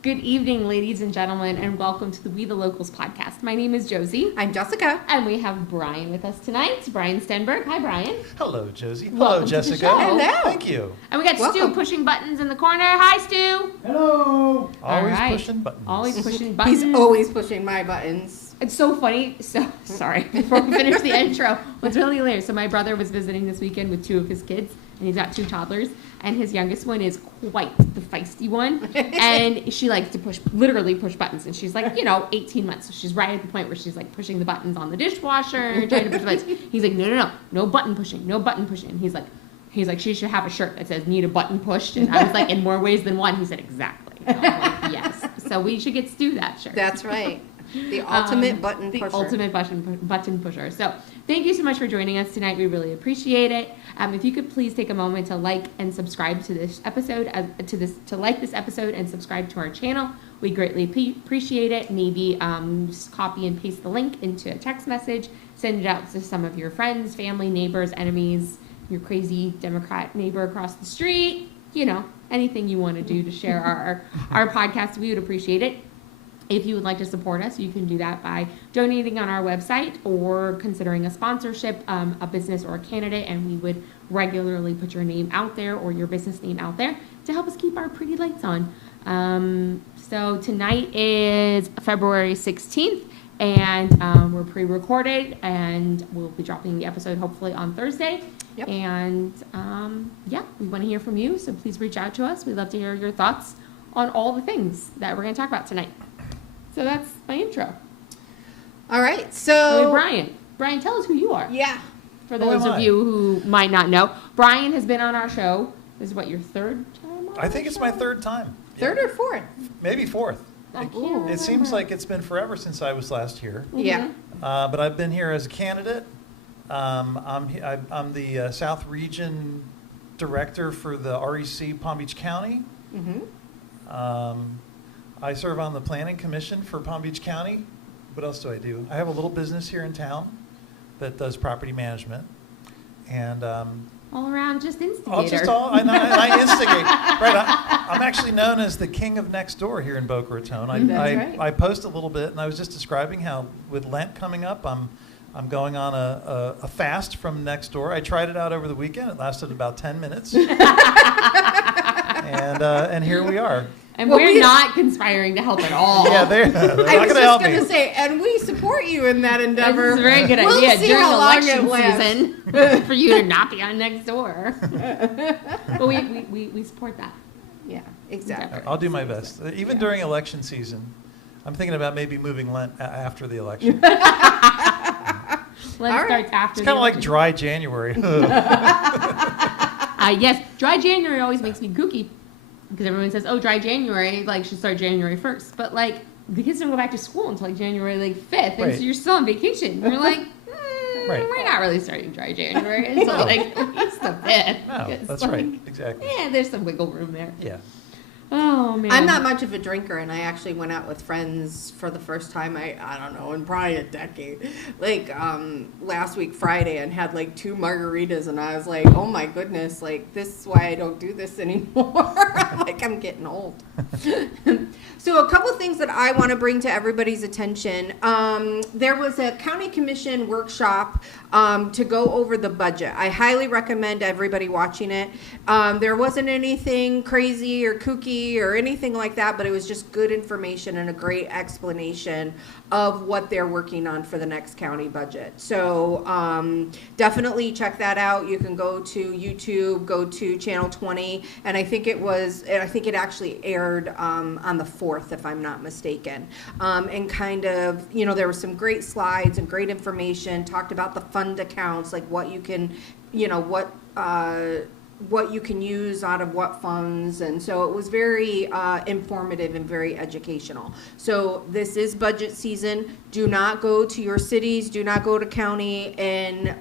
Good evening, ladies and gentlemen, and welcome to the We the Locals podcast. My name is Josie. I'm Jessica. And we have Brian with us tonight. Brian Stenberg. Hi, Brian. Hello, Josie. Welcome Hello, Jessica. to the show. Hello. Thank you. And we got Stu pushing buttons in the corner. Hi, Stu. Hello. Always right. pushing buttons. Always pushing buttons. He's always pushing my buttons. It's so funny. So, sorry, before we finish the intro, what's really hilarious. So my brother was visiting this weekend with two of his kids, and he's got two toddlers, and his youngest one is quite the feisty one, and she likes to literally push buttons, and she's like, 18 months, so she's right at the point where she's like pushing the buttons on the dishwasher, trying to push buttons. He's like, no button pushing, no button pushing. And he's like, she should have a shirt that says need a button pushed, and I was like, in more ways than one. He said, exactly. And I'm like, yes. So we should get Stu that shirt. That's right. The ultimate button pusher. The ultimate button pusher. So thank you so much for joining us tonight. We really appreciate it. If you could please take a moment to like and subscribe to this episode, to like this episode and subscribe to our channel. We greatly appreciate it. Maybe just copy and paste the link into a text message. Send it out to some of your friends, family, neighbors, enemies, your crazy Democrat neighbor across the street. Anything you want to do to share our podcast, we would appreciate it. If you would like to support us, you can do that by donating on our website or considering a sponsorship, a business or a candidate, and we would regularly put your name out there or your business name out there to help us keep our pretty lights on. So tonight is February 16th, and we're pre-recorded, and we'll be dropping the episode hopefully on Thursday. Yep. And we want to hear from you, so please reach out to us. We'd love to hear your thoughts on all the things that we're going to talk about tonight. So that's my intro. All right, so... Brian, tell us who you are. Yeah. For those of you who might not know, Brian has been on our show. This is what, your third time on I think it's my third time. Third or fourth? Maybe fourth. It seems like it's been forever since I was last here. Mm-hmm. Yeah. But I've been here as a candidate. I'm the South Region Director for the REC Palm Beach County. Mm-hmm. I serve on the Planning Commission for Palm Beach County. What else do I do? I have a little business here in town that does property management. And all around just instigator. I instigate. Right, I'm actually known as the king of next door here in Boca Raton. I post a little bit, and I was just describing how with Lent coming up, I'm going on a fast from next door. I tried it out over the weekend. It lasted about 10 minutes. And here we are. And we're not conspiring to help at all. Yeah, they're not going to help me. I was just going to say, and we support you in that endeavor. It's a very good we'll idea see during how long election it lasts. season for you to not be on next door. But we support that. Yeah, exactly. I'll do my best. Even during election season, I'm thinking about maybe moving Lent after the election. Lent starts after. It's kind of like dry January. Yes, dry January always makes me kooky. Because everyone says, oh, dry January, should start January 1st. But, the kids don't go back to school until, January, 5th. And so you're still on vacation. You're like, we're not really starting dry January until, at least the 5th. No, that's right. Exactly. Yeah, there's some wiggle room there. Yeah. Oh, man. I'm not much of a drinker, and I actually went out with friends for the first time, I don't know, in probably a decade. Last week, Friday, and had, 2 margaritas, and I was like, oh, my goodness, this is why I don't do this anymore. I'm getting old. So a couple things that I want to bring to everybody's attention. There was a county commission workshop to go over the budget. I highly recommend everybody watching it. There wasn't anything crazy or kooky or anything like that, but it was just good information and a great explanation of what they're working on for the next county budget. So definitely check that out. You can go to YouTube, go to Channel 20, and I think it actually aired on the 4th, if I'm not mistaken. And kind of, there were some great slides and great information, talked about the fund accounts, what you can, what you can use out of what funds, and so it was very informative and very educational. So this is budget season. Do not go to your cities, do not go to county in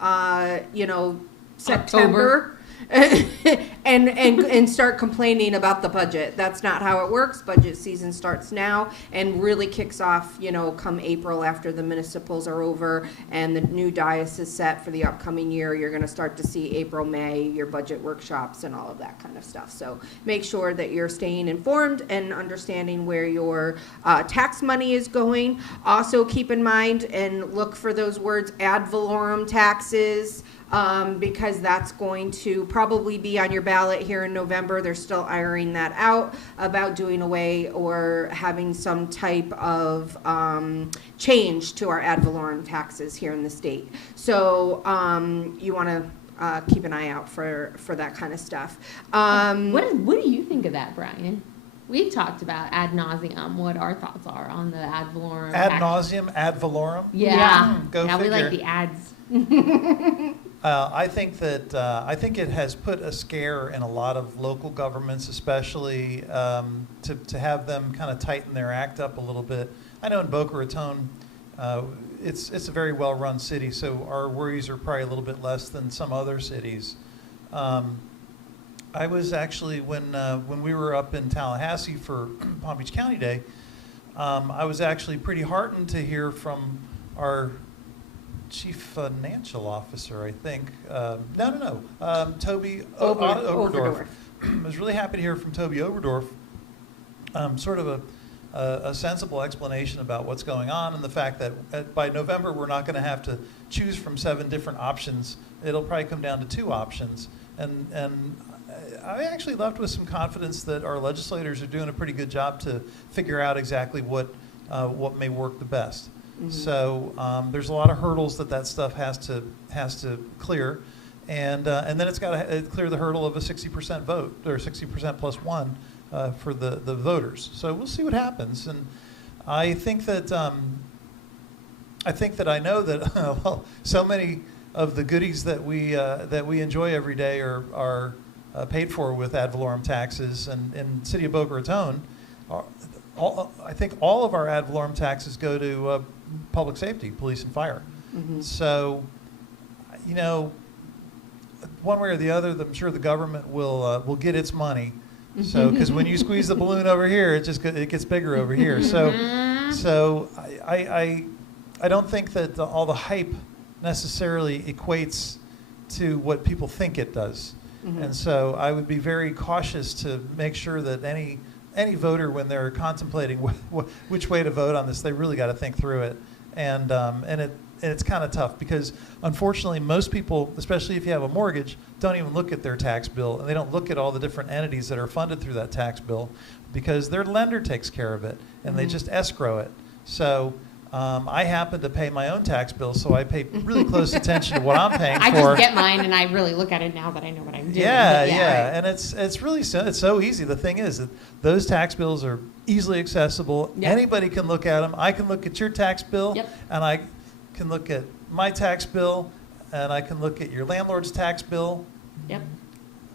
September. and start complaining about the budget. That's not how it works. Budget season starts now and really kicks off, come April after the municipals are over and the new dais is set for the upcoming year. You're going to start to see April, May, your budget workshops and all of that kind of stuff. So make sure that you're staying informed and understanding where your tax money is going. Also keep in mind and look for those words ad valorem taxes. Because that's going to probably be on your ballot here in November. They're still ironing that out about doing away or having some type of change to our ad valorem taxes here in the state. So you want to keep an eye out for that kind of stuff. What do you think of that, Brian? We've talked about ad nauseum, what our thoughts are on the ad valorem. Ad nauseum, ad valorem? Yeah. Go now figure. We like the ads. I think it has put a scare in a lot of local governments, especially to have them kind of tighten their act up a little bit. I know in Boca Raton, it's a very well-run city, so our worries are probably a little bit less than some other cities. I was actually when we were up in Tallahassee for Palm Beach County Day, I was actually pretty heartened to hear from our Chief Financial Officer, I think. Toby Oberdorf. I was really happy to hear from Toby Oberdorf, sort of a sensible explanation about what's going on and the fact that by November we're not going to have to choose from 7 different options. It'll probably come down to 2 options. And I actually left with some confidence that our legislators are doing a pretty good job to figure out exactly what may work the best. Mm-hmm. So there's a lot of hurdles that stuff has to clear, and then it's got to clear the hurdle of a 60% vote or 60% plus 1 for the voters. So we'll see what happens, and I think that I know that so many of the goodies that we enjoy every day are paid for with ad valorem taxes, and in the city of Boca Raton, I think all of our ad valorem taxes go to public safety, police and fire. Mm-hmm. So, one way or the other, I'm sure the government will get its money. So, because when you squeeze the balloon over here, it gets bigger over here. So I don't think that all the hype necessarily equates to what people think it does. Mm-hmm. And so I would be very cautious to make sure that any voter, when they're contemplating which way to vote on this, they really got to think through it. And it's kind of tough because, unfortunately, most people, especially if you have a mortgage, don't even look at their tax bill, and they don't look at all the different entities that are funded through that tax bill because their lender takes care of it, and they just escrow it. So I happen to pay my own tax bill, so I pay really close attention to what I'm paying for. I just get mine, and I really look at it now that I know what I'm doing. Yeah. And it's really it's so easy. The thing is that those tax bills are easily accessible. Yep. Anybody can look at them. I can look at your tax bill, and I can look at my tax bill, and I can look at your landlord's tax bill. Yep.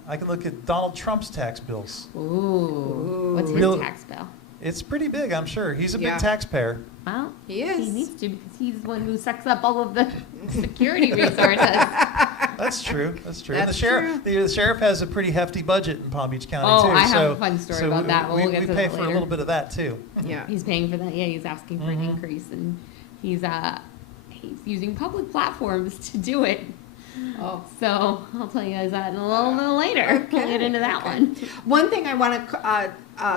I can look at Donald Trump's tax bills. Ooh. What's his tax bill? It's pretty big, I'm sure. He's a big taxpayer. Well, he is. He needs to because he's the one who sucks up all of the security resources. That's true. And the sheriff has a pretty hefty budget in Palm Beach County too. I have a fun story about that. We'll get to that later. We pay for a little bit of that too. Yeah, he's paying for that. Yeah, he's asking for an increase, and he's using public platforms to do it. Oh, so I'll tell you guys that in a little later. We'll get into that one. One thing I want to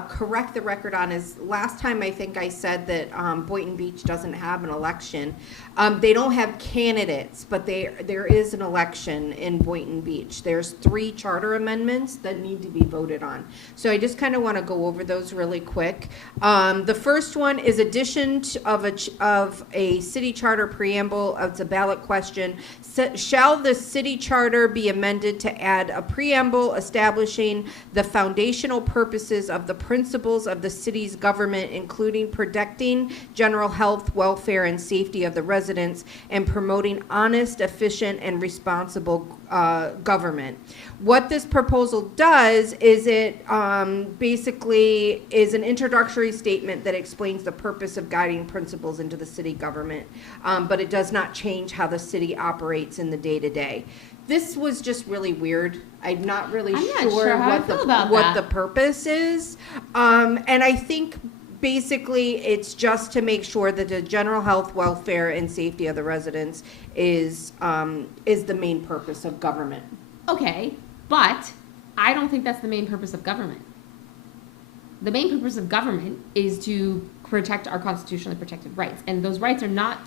correct the record on is last time I think I said that Boynton Beach doesn't have an election. They don't have candidates, but there is an election in Boynton Beach. There's 3 charter amendments that need to be voted on. So I just kind of want to go over those really quick. The first one is addition of a city charter preamble. It's a ballot question. Shall the city charter be amended to add a preamble establishing the foundational purposes of the principles of the city's government, including protecting general health, welfare, and safety of the residents, and promoting honest, efficient, and responsible government. What this proposal does is it basically is an introductory statement that explains the purpose of guiding principles into the city government, but it does not change how the city operates in the day-to-day. this was just really weird. I'm not really I'm not sure sure how I what feel about what that. the purpose is. And I think basically it's just to make sure that the general health, welfare, and safety of the residents is the main purpose of government. Okay, but I don't think that's the main purpose of government. The main purpose of government is to protect our constitutionally protected rights, and those rights are not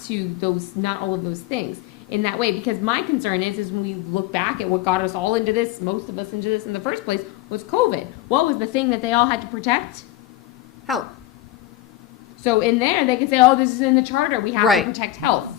all of those things in that way. Because my concern is when we look back at what got us all into this, most of us into this in the first place, was COVID. What was the thing that they all had to protect? Health. So in there, they could say, "Oh, this is in the charter. We have Right. to protect health."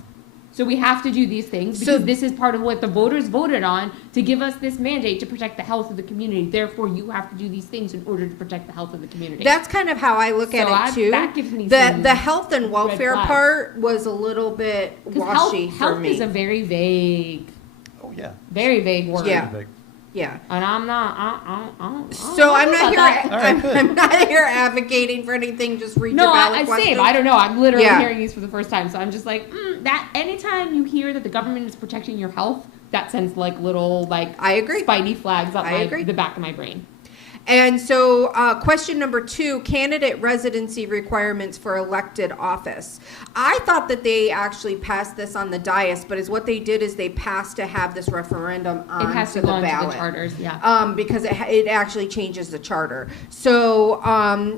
So we have to do these things because this is part of what the voters voted on to give us this mandate to protect the health of the community. Therefore, you have to do these things in order to protect the health of the community. That's kind of how I look at it too. That gives me the health and welfare flags. part was a little bit washy for health me. is a very vague, Oh, yeah. very vague word. Yeah. Big. Yeah. And I'm not. I don't So know I'm not about here. that. All right, good. I'm not here advocating for anything. Just read No, your ballot I questions. same. I don't know. I'm literally Yeah. hearing these for the first time, so I'm just like that. Anytime you hear that the government is protecting your health, that sends like little like I agree. spidey flags up I agree. the back of my brain. And so, question number 2, candidate residency requirements for elected office. I thought that they actually passed this on the dais, but what they did is they passed to have this referendum It has onto to go the into the ballot. charters, yeah. Because it actually changes the charter. So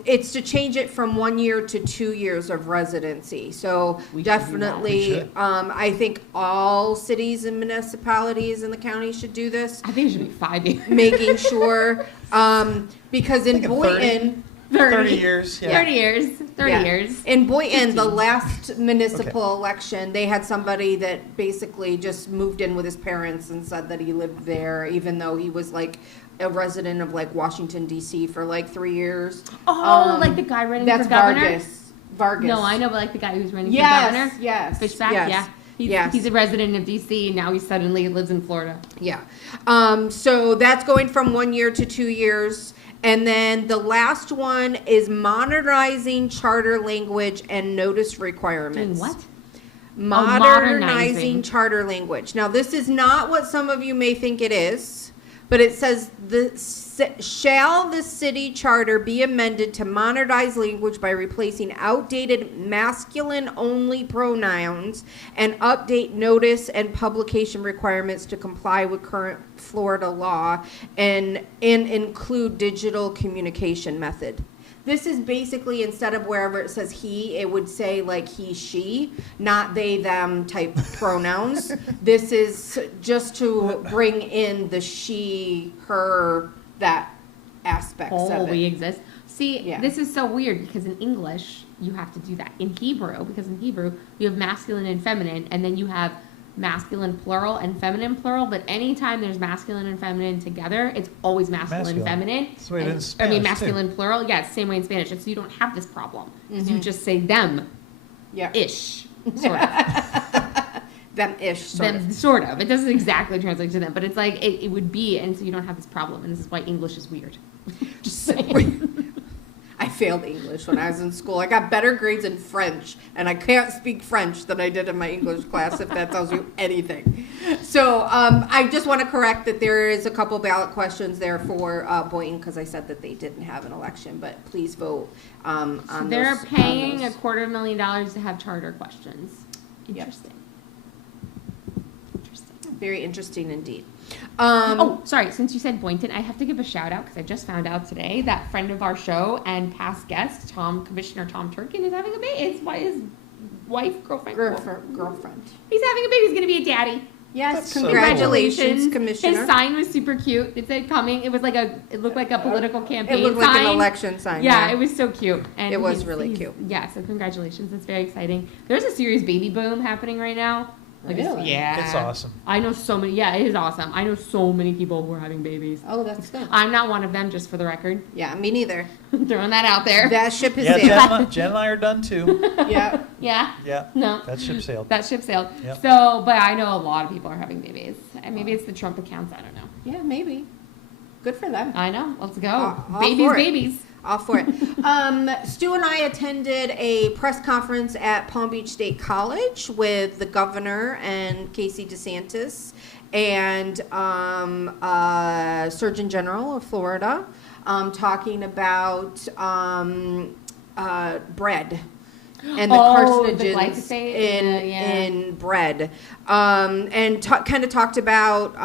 it's to change it from 1 year to 2 years of residency. So We should do that. We definitely, should. I think all cities and municipalities in the county should do this. I think it should be 5 years. Making sure, because in Think of Boynton, 30 years. Yeah. 30 years. 30 Yeah. years. in Boynton, the last municipal election, they had somebody that basically just moved in with his parents and said that he lived there, even though he was like a resident of like Washington D.C. for like 3 years. Oh, like the guy running That's for governor? Vargas. No, I know, but like the guy who's running Yes, for governor? yes, Fishback, yes, yeah. yes. He's a resident of D.C., and now he suddenly lives in Florida. Yeah. So that's going from 1 year to 2 years. And then the last one is modernizing charter language and notice requirements. Doing what? Modernizing modernizing. charter language. Now, this is not what some of you may think it is, but it says shall the city charter be amended to modernize language by replacing outdated masculine-only pronouns and update notice and publication requirements to comply with current Florida law and include digital communication method. This is basically, instead of wherever it says he, it would say like he, she, not they, them type pronouns. This is just to bring in the she, her, that aspects of We it. exist. See, Yeah. this is so weird because in English, you have to do that. In Hebrew, because in Hebrew, you have masculine and feminine, and then you have masculine plural and feminine plural, but anytime there's masculine and feminine together, it's always masculine and feminine. That's the way it And- is in Spanish, masculine plural, yeah, it's the same way in Spanish. And so you don't have this problem. Because Mm-hmm. you just say them-ish, Yeah. sort of. Them-ish, sort of. Sort of. It doesn't exactly translate to them, but it's like it would be, and so you don't have this problem. And this is why English is weird. Just saying. I failed English when I was in school. I got better grades in French, and I can't speak French than I did in my English class, if that tells you anything. So I just want to correct that there is a couple ballot questions there for Boynton, because I said that they didn't have an election, but please vote on So those. they're on paying those. $250,000 to have charter questions. Yep. Interesting. Interesting. Very interesting indeed. Oh, sorry. Since you said Boynton, I have to give a shout out because I just found out today that friend of our show and past guest, Commissioner Tom Turkin, is having a baby. It's his wife, girlfriend. Girlfriend. He's having a baby. He's going to be a daddy. Yes, That's so congratulations, Commissioner. His sign was super cute. It said coming. It was like it looked like a political campaign It looked sign. like an election sign. Yeah, it was so cute. And It was he's- really he's- cute. Yeah, so congratulations. It's very exciting. There's a serious baby boom happening right now. Really? Yeah. It's awesome. I know so many. Yeah, it is awesome. I know so many people who are having babies. Oh, that's good. I'm not one of them, just for the record. Yeah, me neither. Throwing that out there. That ship has Yeah, sailed. Jen and I are done too. Yeah. Yeah. Yeah, No. that ship sailed. That ship sailed. Yep. So, but I know a lot of people are having babies. And maybe it's the Trump accounts. I don't know. Yeah, maybe. Good for them. I know. Let's go. All Babies, for it. babies. All for it. Stu and I attended a press conference at Palm Beach State College with the governor and Casey DeSantis. and Surgeon General of Florida, talking about bread and the carcinogens in bread, and kind of talked about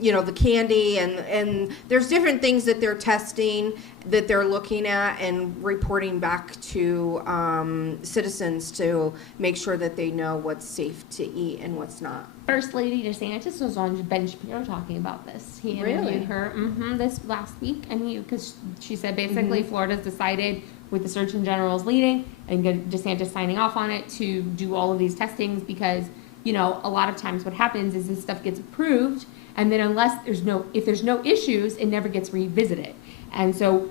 the candy, and there's different things that they're testing, that they're looking at and reporting back to citizens to make sure that they know what's safe to eat and what's not. First Lady DeSantis was on Ben Shapiro talking about this. He interviewed her this last week, and because she said basically Florida's decided, with the Surgeon General's leading and DeSantis signing off on it, to do all of these testings, because a lot of times what happens is this stuff gets approved, and then if there's no issues, it never gets revisited. And so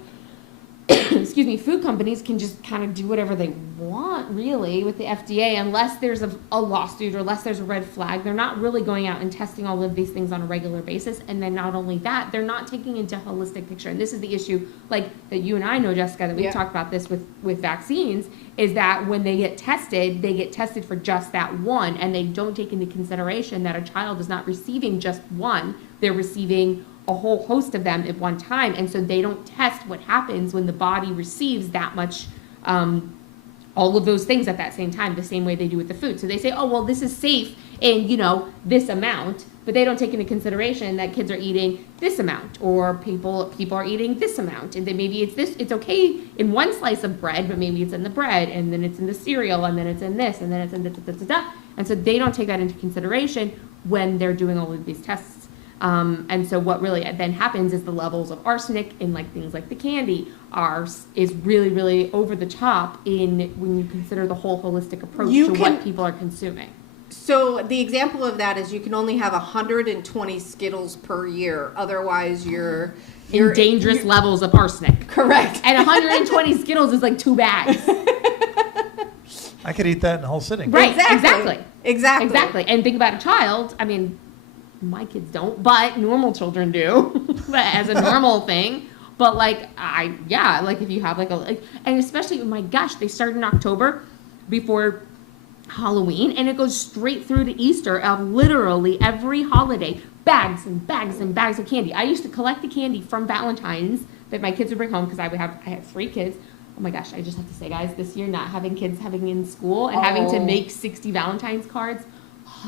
food companies can just kind of do whatever they want, really, with the FDA, unless there's a lawsuit or unless there's a red flag. They're not really going out and testing all of these things on a regular basis. And then not only that, they're not taking into a holistic picture. And this is the issue, like, that you and I know, Jessica, that we've talked about this with vaccines, is that when they get tested for just that one, and they don't take into consideration that a child is not receiving just one. They're receiving a whole host of them at one time, and so they don't test what happens when the body receives that much, all of those things at that same time, the same way they do with the food. So they say, oh, well, this is safe in, this amount, but they don't take into consideration that kids are eating this amount, or people are eating this amount, and then maybe it's okay in one slice of bread, but maybe it's in the bread, and then it's in the cereal, and then it's in this, and then it's in da. And so they don't take that into consideration when they're doing all of these tests. And so what really then happens is the levels of arsenic in things like the candy is really, really over the top when you consider the whole holistic approach to what people are consuming. So the example of that is you can only have 120 Skittles per year. Otherwise, you're in dangerous levels of arsenic. Correct. And 120 Skittles is like 2 bags. I could eat that in a whole sitting. Right, exactly. And think about a child. I mean, my kids don't, but normal children do, as a normal thing. But if you have and especially, oh my gosh, they start in October before Halloween, and it goes straight through to Easter of literally every holiday, bags and bags and bags of candy. I used to collect the candy from Valentine's that my kids would bring home, because I have 3 kids. Oh my gosh, I just have to say, guys, this year not having kids having in school and having to make 60 Valentine's cards.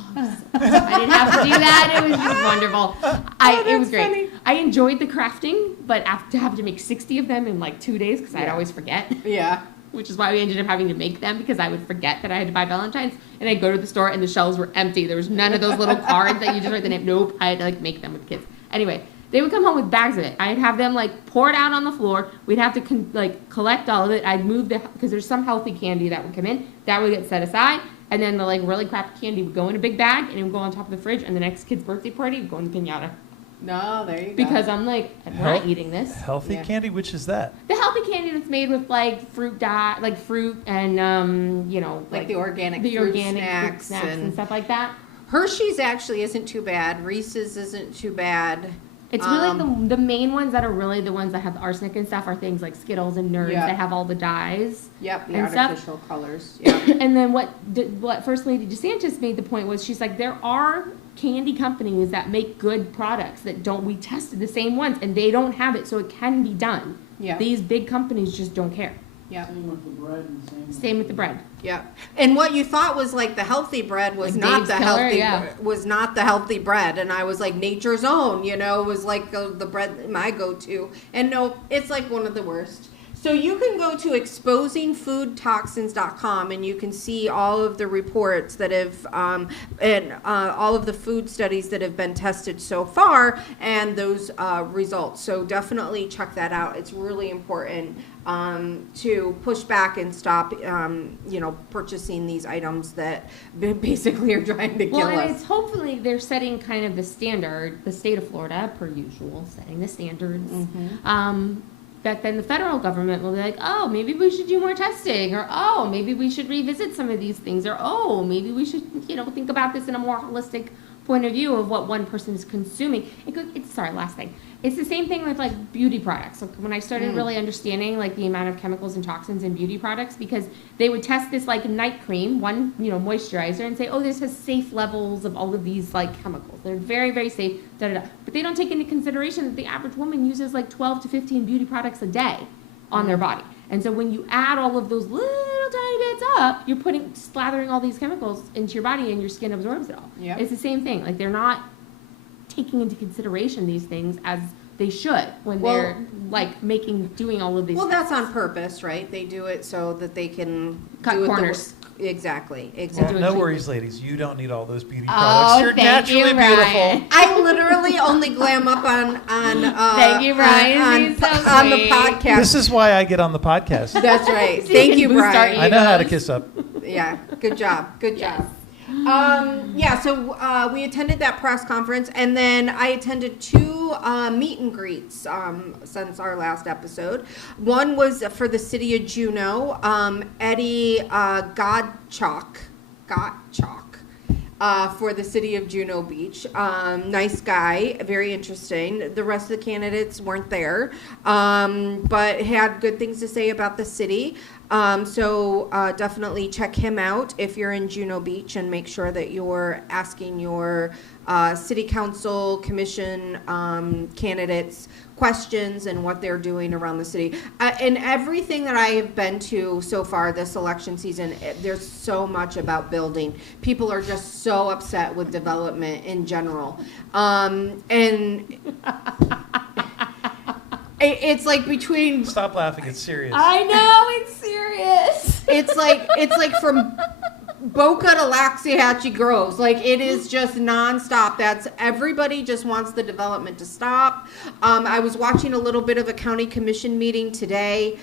I didn't have to do that. It was just wonderful. It was great. Funny. I enjoyed the crafting, but to have to make 60 of them in 2 days, because I'd always forget. Yeah. Which is why we ended up having to make them, because I would forget that I had to buy Valentine's, and I'd go to the store and the shelves were empty. There was none of those little cards that you just write the name. Nope, I had to make them with kids. Anyway, they would come home with bags of it. I'd have them pour it out on the floor. We'd have to collect all of it. I'd move because there's some healthy candy that would come in. That would get set aside. And then the really crappy candy would go in a big bag, and it would go on top of the fridge, and the next kid's birthday party would go in the piñata. No, there you go. Because I'm I'm not eating this. Healthy candy? Which is that? The healthy candy that's made with fruit and the organic fruit snacks and stuff like that. Hershey's actually isn't too bad. Reese's isn't too bad. It's really the main ones that are really the ones that have the arsenic and stuff are things like Skittles and Nerds that have all the dyes. Yep, the artificial colors. Yep. And then what First Lady DeSantis made the point was, she's like, there are candy companies that make good products that we tested the same ones, and they don't have it, so it can be done. Yeah. These big companies just don't care. Yeah. Same with the bread and same with the bread. Yeah. And what you thought was the healthy bread was not the healthy bread. And I was like, Nature's Own, was the bread my go-to. And no, it's one of the worst. So you can go to exposingfoodtoxins.com, and you can see all of the reports that have, and all of the food studies that have been tested so far, and those results. So definitely check that out. It's really important to push back and stop, purchasing these items that basically are trying to kill us. Well, and it's hopefully they're setting kind of the standard, the state of Florida, per usual, setting the standards. Mm-hmm. That then the federal government will be like, oh, maybe we should do more testing, or oh, maybe we should revisit some of these things, or oh, maybe we should, think about this in a more holistic point of view of what one person is consuming. Last thing. It's the same thing with like beauty products. Like when I started really understanding like the amount of chemicals and toxins in beauty products, because they would test this like night cream, moisturizer, and say, oh, this has safe levels of all of these like chemicals. They're very, very safe, But they don't take into consideration that the average woman uses like 12 to 15 beauty products a day on their body. And so when you add all of those little tiny bits up, you're slathering all these chemicals into your body and your skin absorbs it all. Yep. It's the same thing. Like they're not taking into consideration these things as they should when they're like doing all of these Well, things. that's on purpose, right? They do it so that they can Cut do corners. Exactly. Well, no worries, ladies. You don't need all those beauty products. You're thank you, naturally Brian. beautiful. I literally only glam up on Thank you, Brian. He's so on the sweet. podcast. This is why I get on the podcast. That's right. So you Thank can you, boost our Brian. I know how to kiss up. Yeah, good job. Good job. So we attended that press conference, and then I attended 2 meet and greets since our last episode. One was for the city of Juneau. Eddie Gottschalk for the city of Juneau Beach. Nice guy, very interesting. The rest of the candidates weren't there, but had good things to say about the city. So definitely check him out if you're in Juneau Beach, and make sure that you're asking your city council, commission candidates questions and what they're doing around the city. And everything that I have been to so far this election season, there's so much about building. People are just so upset with development in general. And it's like between... Stop laughing. It's serious. I know, it's serious. It's like from Boca to Laxahatchee Groves. Like, it is just nonstop. Everybody just wants the development to stop. I was watching a little bit of a county commission meeting today,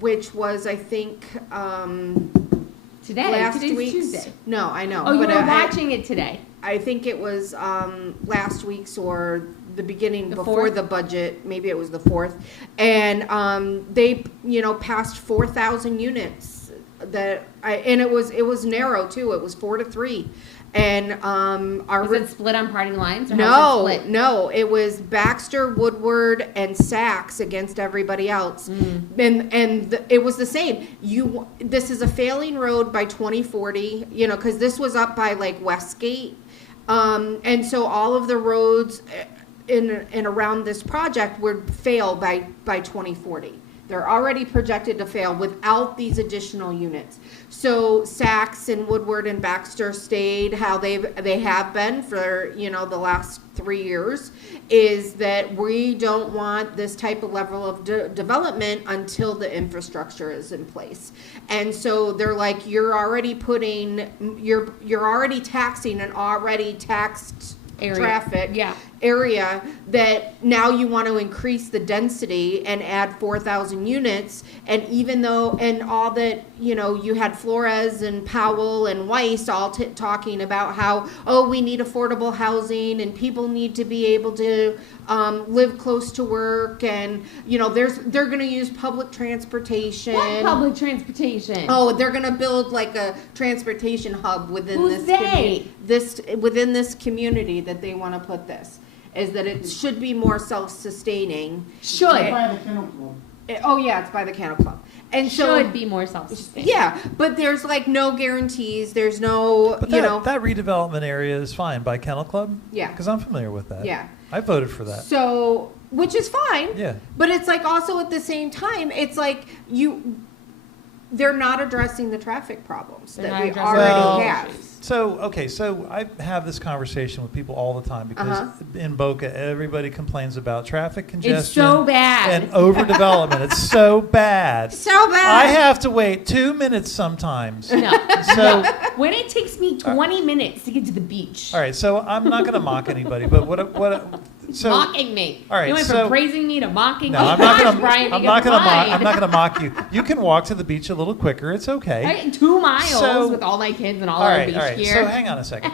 which was, I think, Today? last Today's week's. Tuesday. No, I know. Oh, you but were watching it today. I think it was last week's or the beginning The before 4th? the budget. Maybe it was the 4th. And they, passed 4,000 units. And it was narrow too. It was 4-3. And Was it split on party lines? Or how was it split? No, it was Baxter, Woodward, and Saks against everybody else, and it was the same. This is a failing road by 2040, because this was up by like Westgate, and so all of the roads in and around this project would fail by 2040. They're already projected to fail without these additional units. So Saks and Woodward and Baxter stayed how they have been for the last 3 years. Is that we don't want this type of level of development until the infrastructure is in place. And so they're like, you're already taxing an already taxed traffic area that now you want to increase the density and add 4,000 units. And even though, and all that, you had Flores and Powell and Weiss all talking about how, we need affordable housing and people need to be able to live close to work, and they're going to use public transportation. What public transportation? Oh, they're going to build like a transportation hub within Who's within this community that they want to put this. Is that it should be more self-sustaining. Should. By the Kennel Club. It's by the Kennel Club. And should be more self-sustaining. Yeah, but there's like no guarantees. There's no, But that redevelopment area is fine by Kennel Club? Yeah. Because I'm familiar with that. Yeah. I voted for that. So, which is fine. Yeah. But it's like also at the same time, it's like they're not addressing the traffic problems that we already have. So I have this conversation with people all the time because in Boca, everybody complains about traffic congestion. It's so bad. And overdevelopment. It's so bad. So bad. I have to wait 2 minutes sometimes. No. So when it takes me 20 minutes to get to the beach. all right, so I'm not going to mock anybody, but Mocking me. All right, You went so- from praising me to mocking me. No, I'm not Gosh, going Brian, to. I'm you not get going to mock. mine. I'm not going to mock you. You can walk to the beach a little quicker. It's okay. Right, 2 miles So- with all my kids and all All our right, beach all right. gear. So hang on a second.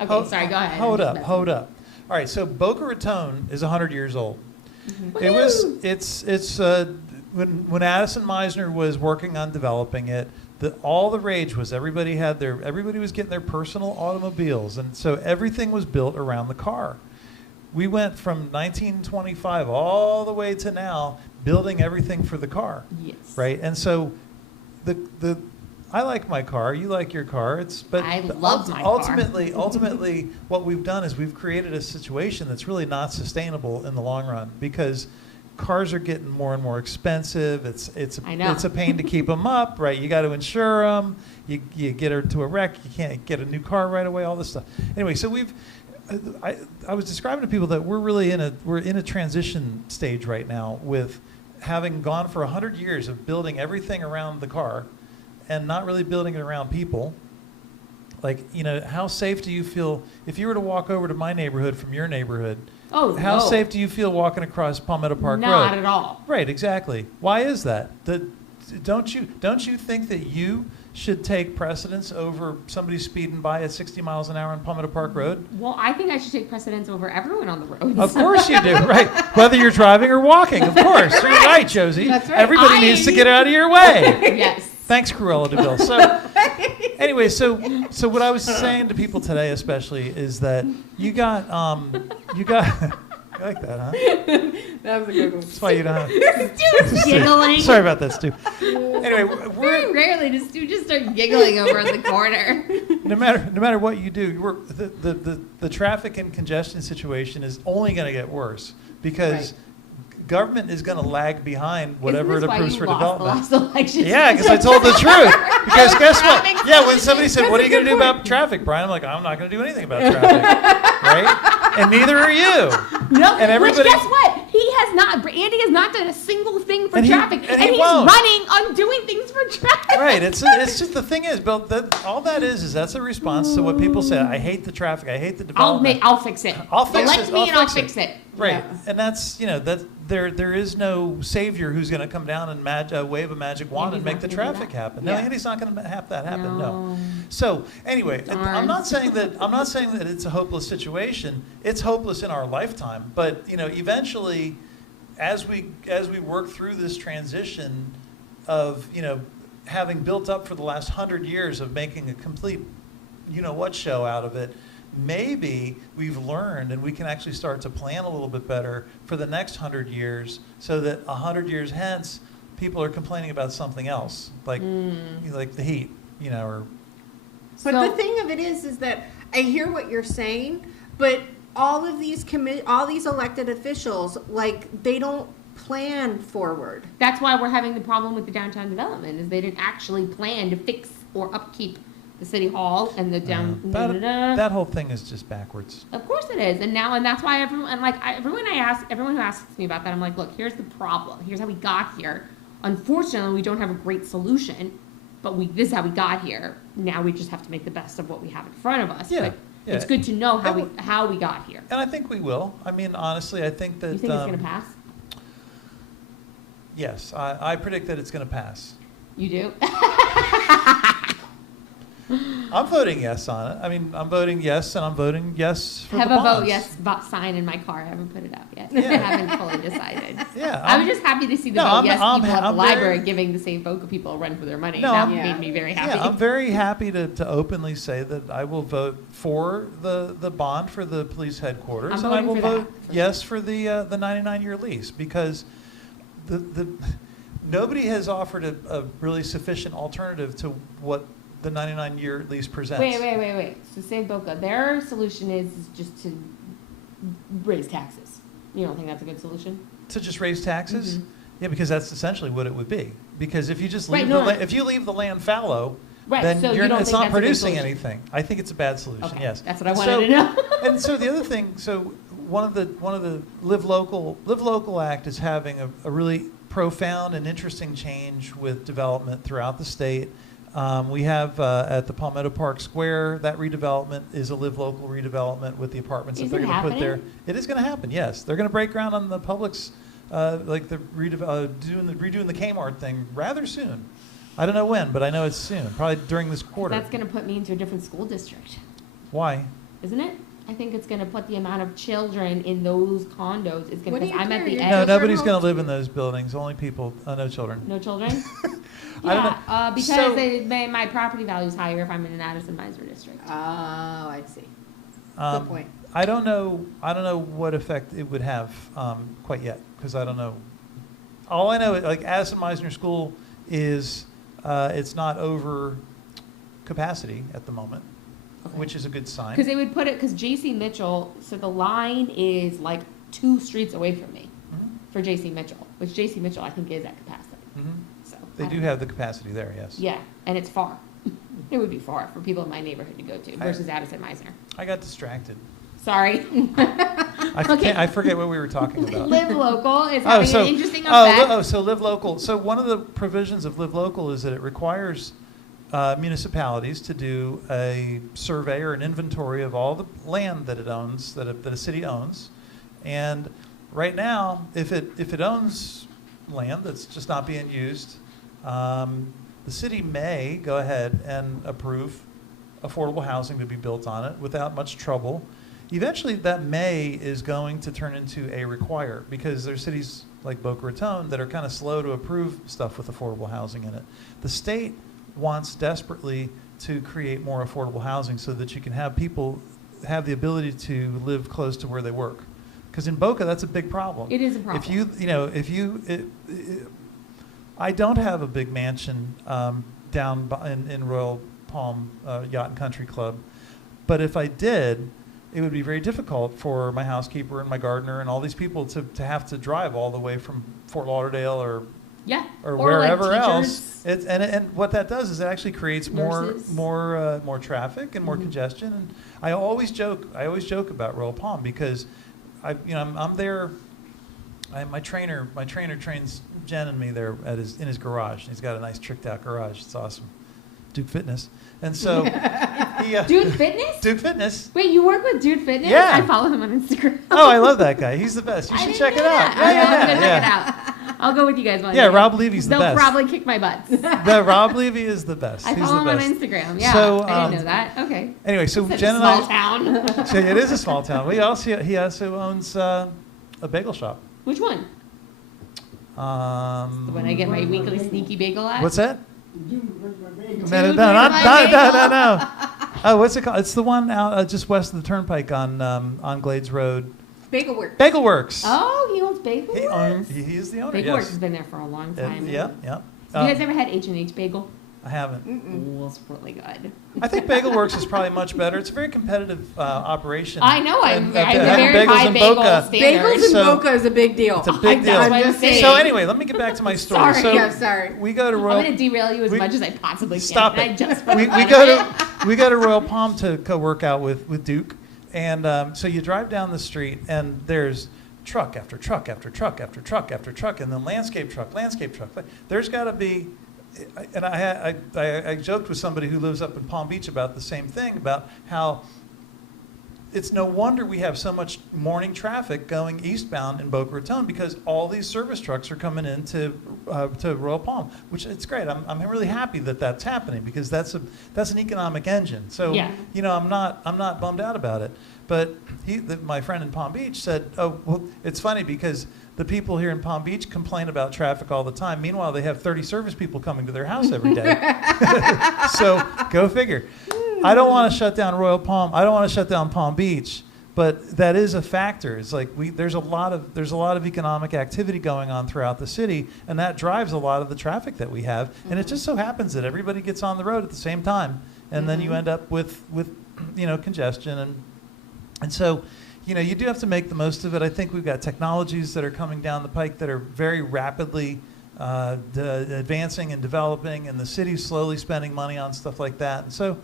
Okay, sorry, go ahead. Hold I'm up, just hold up. All right, so Boca Raton is 100 years old. messing. It was. Woo! It's when Addison Meisner was working on developing it. all the rage was everybody was getting their personal automobiles, and so everything was built around the car. We went from 1925 all the way to now building everything for the car. Yes. Right? And so I like my car, you like your car. I love my car. Ultimately what we've done is we've created a situation that's really not sustainable in the long run, because cars are getting more and more expensive. It's a pain to keep them up, right? You got to insure them. You get her to a wreck, you can't get a new car right away, all this stuff. Anyway, so I was describing to people that we're in a transition stage right now, with having gone for 100 years of building everything around the car and not really building it around people. Like, how safe do you feel if you were to walk over to my neighborhood from your neighborhood? Oh, how safe do you feel walking across Palmetto Park Road? Not at all. Right, exactly. Why is that? Don't you think that you should take precedence over somebody speeding by at 60 miles an hour on Palmetto Park Road? Well, I think I should take precedence over everyone on the road. Of course you do, right? Whether you're driving or walking, of course. You're right, Josie. That's right. Everybody needs to get out of your way. Yes. Thanks, Cruella de Vil. So, anyway, so what I was saying to people today, especially, is that you got. You like that, huh? That was a good one. That's why you don't. Stu's giggling. Sorry about that, Stu. Anyway, very rarely does Stu just start giggling over in the corner. No matter what you do, the traffic and congestion situation is only going to get worse, because government is going to lag behind whatever it approves for development. The last election. Yeah, because I told the truth. Because guess what? Yeah, when somebody said, "What are you going to do about traffic, Brian?" I'm like, "I'm not going to do anything about traffic." Right? And neither are you. No, and everybody, which guess what? Andy has not done a single thing for traffic, and he's won't. running on doing things for traffic. Right. It's just the thing is, Bill. All that is that's a response to what people say. I hate the traffic. I hate the development. I'll fix it. Elect me and I'll fix it. Right. Yes. And that's there is no savior who's going to come down and wave a magic wand and make the traffic happen. No, Andy's not going to have that happen. No. So anyway, I'm not saying that it's a hopeless situation. It's hopeless in our lifetime, but eventually, as we work through this transition of having built up for the last 100 years of making a complete what show out of it, maybe we've learned and we can actually start to plan a little bit better for the next 100 years, so that 100 years hence, people are complaining about something else, like the heat, or. But the thing of it is that I hear what you're saying, but all of these all these elected officials, they don't plan forward. That's why we're having the problem with the downtown development, is they didn't actually plan to fix or upkeep the city hall and the that whole thing is just backwards. Of course it is, and that's why everyone who asks me about that, I'm like, look, here's the problem. Here's how we got here. Unfortunately, we don't have a great solution, but this is how we got here. Now we just have to make the best of what we have in front of us. Yeah. But it's good to know how we got here. And I think we will. I mean, honestly, I think that. You think it's going to pass? Yes, I predict that it's going to pass. You do? I'm voting yes on it. I mean, I'm voting yes, and I'm voting yes for I have the a bonds. vote yes sign in my car. I haven't put it out yet. Yeah. I haven't fully decided. Yeah, I was just happy to see the vote yes people at the I'm library giving the same Boca people a run for their money. No, That made me very happy. Yeah, I'm very happy to openly say that I will vote for the bond for the police headquarters, and I will vote yes for the 99-year lease, because the nobody has offered a really sufficient alternative to what the 99-year lease presents. Wait. So save Boca. Their solution is just to raise taxes. You don't think that's a good solution? To just raise taxes? Mm-hmm. Yeah, because that's essentially what it would be. Because if you just leave if you leave the land fallow, then so it's not producing anything. I think it's a bad solution. Okay. Yes, that's what I wanted to know. And so the other thing, one of the Live Local Act is having a really profound and interesting change with development throughout the state. We have at the Palmetto Park Square, that redevelopment is a Live Local redevelopment with the apartments that they're going to put there. It is going to happen, yes. They're going to break ground on the Publix, redoing the Kmart thing rather soon. I don't know when, but I know it's soon, probably during this quarter. That's going to put me into a different school district. Why? Isn't it? I think it's going to put the amount of children in those condos is going What to, do you I'm at care? the Your edge. No, children nobody's will going to live too. in those buildings. Only people, no children. No children? I don't Yeah, because So- my property value is higher if I'm in an Addison Meiser district. Oh, I see. Um, Good point. I don't know what effect it would have quite yet, because I don't know. All I know, like Addison Meisner School is, it's not over capacity at the moment, Okay. which is a good sign. Because they would put it, because J.C. Mitchell, so the line is like 2 streets away from me Mhm. for J.C. Mitchell, which J.C. Mitchell I think is at capacity. Mhm. So They I do don't have the capacity there, yes. Yeah, and it's far. It would be far for people in my neighborhood to go to I- versus Addison Meisner. I got distracted. Sorry. I forget what we were talking about. Live local is having an interesting oh, effect. so Live Local. So one of the provisions of Live Local is that it requires municipalities to do a survey or an inventory of all the land that it owns, that a city owns. And right now, if it owns land that's just not being used, the city may go ahead and approve affordable housing to be built on it without much trouble. Eventually, that may is going to turn into a require, because there's cities like Boca Raton that are kind of slow to approve stuff with affordable housing in it. The state wants desperately to create more affordable housing so that you can have people have the ability to live close to where they work. Because in Boca, that's a big problem. It is a problem. I don't have a big mansion down in Royal Palm Yacht and Country Club, but if I did, it would be very difficult for my housekeeper and my gardener and all these people to have to drive all the way from Fort Lauderdale or Yeah. wherever like else. teachers. And what that does is it actually creates Nurses. more traffic and more Mhm. congestion. And I always joke about Royal Palm because I'm there. My trainer trains Jen and me there in his garage. He's got a nice tricked out garage. It's awesome. Duke Fitness. And so Dude Fitness? Duke Fitness. Wait, you work with Dude Fitness? Yeah. I follow him on Instagram. Oh, I love that guy. He's the best. You I should didn't check know it out. that. I'm gonna Yeah. check it out. I'll go with you guys one Yeah, day. Rob Levy's the They'll best. probably kick my butts. Rob Levy is the best. I He's follow the him best. on Instagram. Yeah, So, I didn't know that. Okay. Anyway, so Such Jen a and small I. town. So it is a small town. He also owns a bagel shop. Which one? When I get my weekly sneaky bagel at? What's that? Dude, No. where's my No. Oh, what's it called? It's the one out just west of the Turnpike on Glades Road. Bagel Works. Bagel Works. Oh, he owns Bagel Works? He is the owner. Bagel yes. Works has been there for a long time. Yeah. Have you guys ever had H&H Bagel? I haven't. Ooh, it's really good. I think Bagel Works is probably much better. It's a very competitive operation. I know. I have And, a having very bagels high in bagel Boca. standard. Bagels in So- Boca is a big deal. It's a big deal. That's what I'm just saying. So anyway, let me get back to my story. Sorry. So Yeah, sorry. we go to I'm Royal. going to derail you as we- much as I possibly can. Stop and it. I just We go to Royal Palm to go work out with Duke, and so you drive down the street, and there's truck after truck after truck after truck after truck, and then landscape truck. There's got to be, and I joked with somebody who lives up in Palm Beach about the same thing, about how it's no wonder we have so much morning traffic going eastbound in Boca Raton, because all these service trucks are coming into to Royal Palm, which it's great. I'm really happy that that's happening, because that's an economic engine. So Yeah. I'm not bummed out about it. But my friend in Palm Beach said, "Oh, well, it's funny because the people here in Palm Beach complain about traffic all the time. Meanwhile, they have 30 service people coming to their house every day." So go figure. I don't want to shut down Royal Palm. I don't want to shut down Palm Beach, but that is a factor. It's like there's a lot of economic activity going on throughout the city, and that drives a lot of the traffic that we have. And it just so happens that everybody gets on the road at the same time, and then you end up with congestion and so, you do have to make the most of it. I think we've got technologies that are coming down the pike that are very rapidly advancing and developing, and the city's slowly spending money on stuff like that. And so,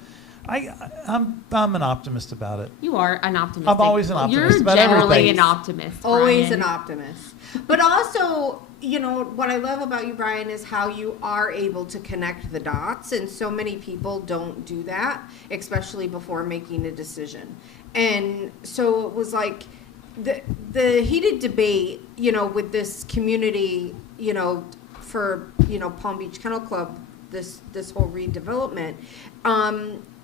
I'm an optimist about it. You are an optimist. I'm always an optimist about You're generally everything. an optimist. Always Brian. an optimist. But also, what I love about you, Brian, is how you are able to connect the dots. And so many people don't do that, especially before making a decision. And so it was like the heated debate, with this community, for, Palm Beach Kennel Club, this whole redevelopment.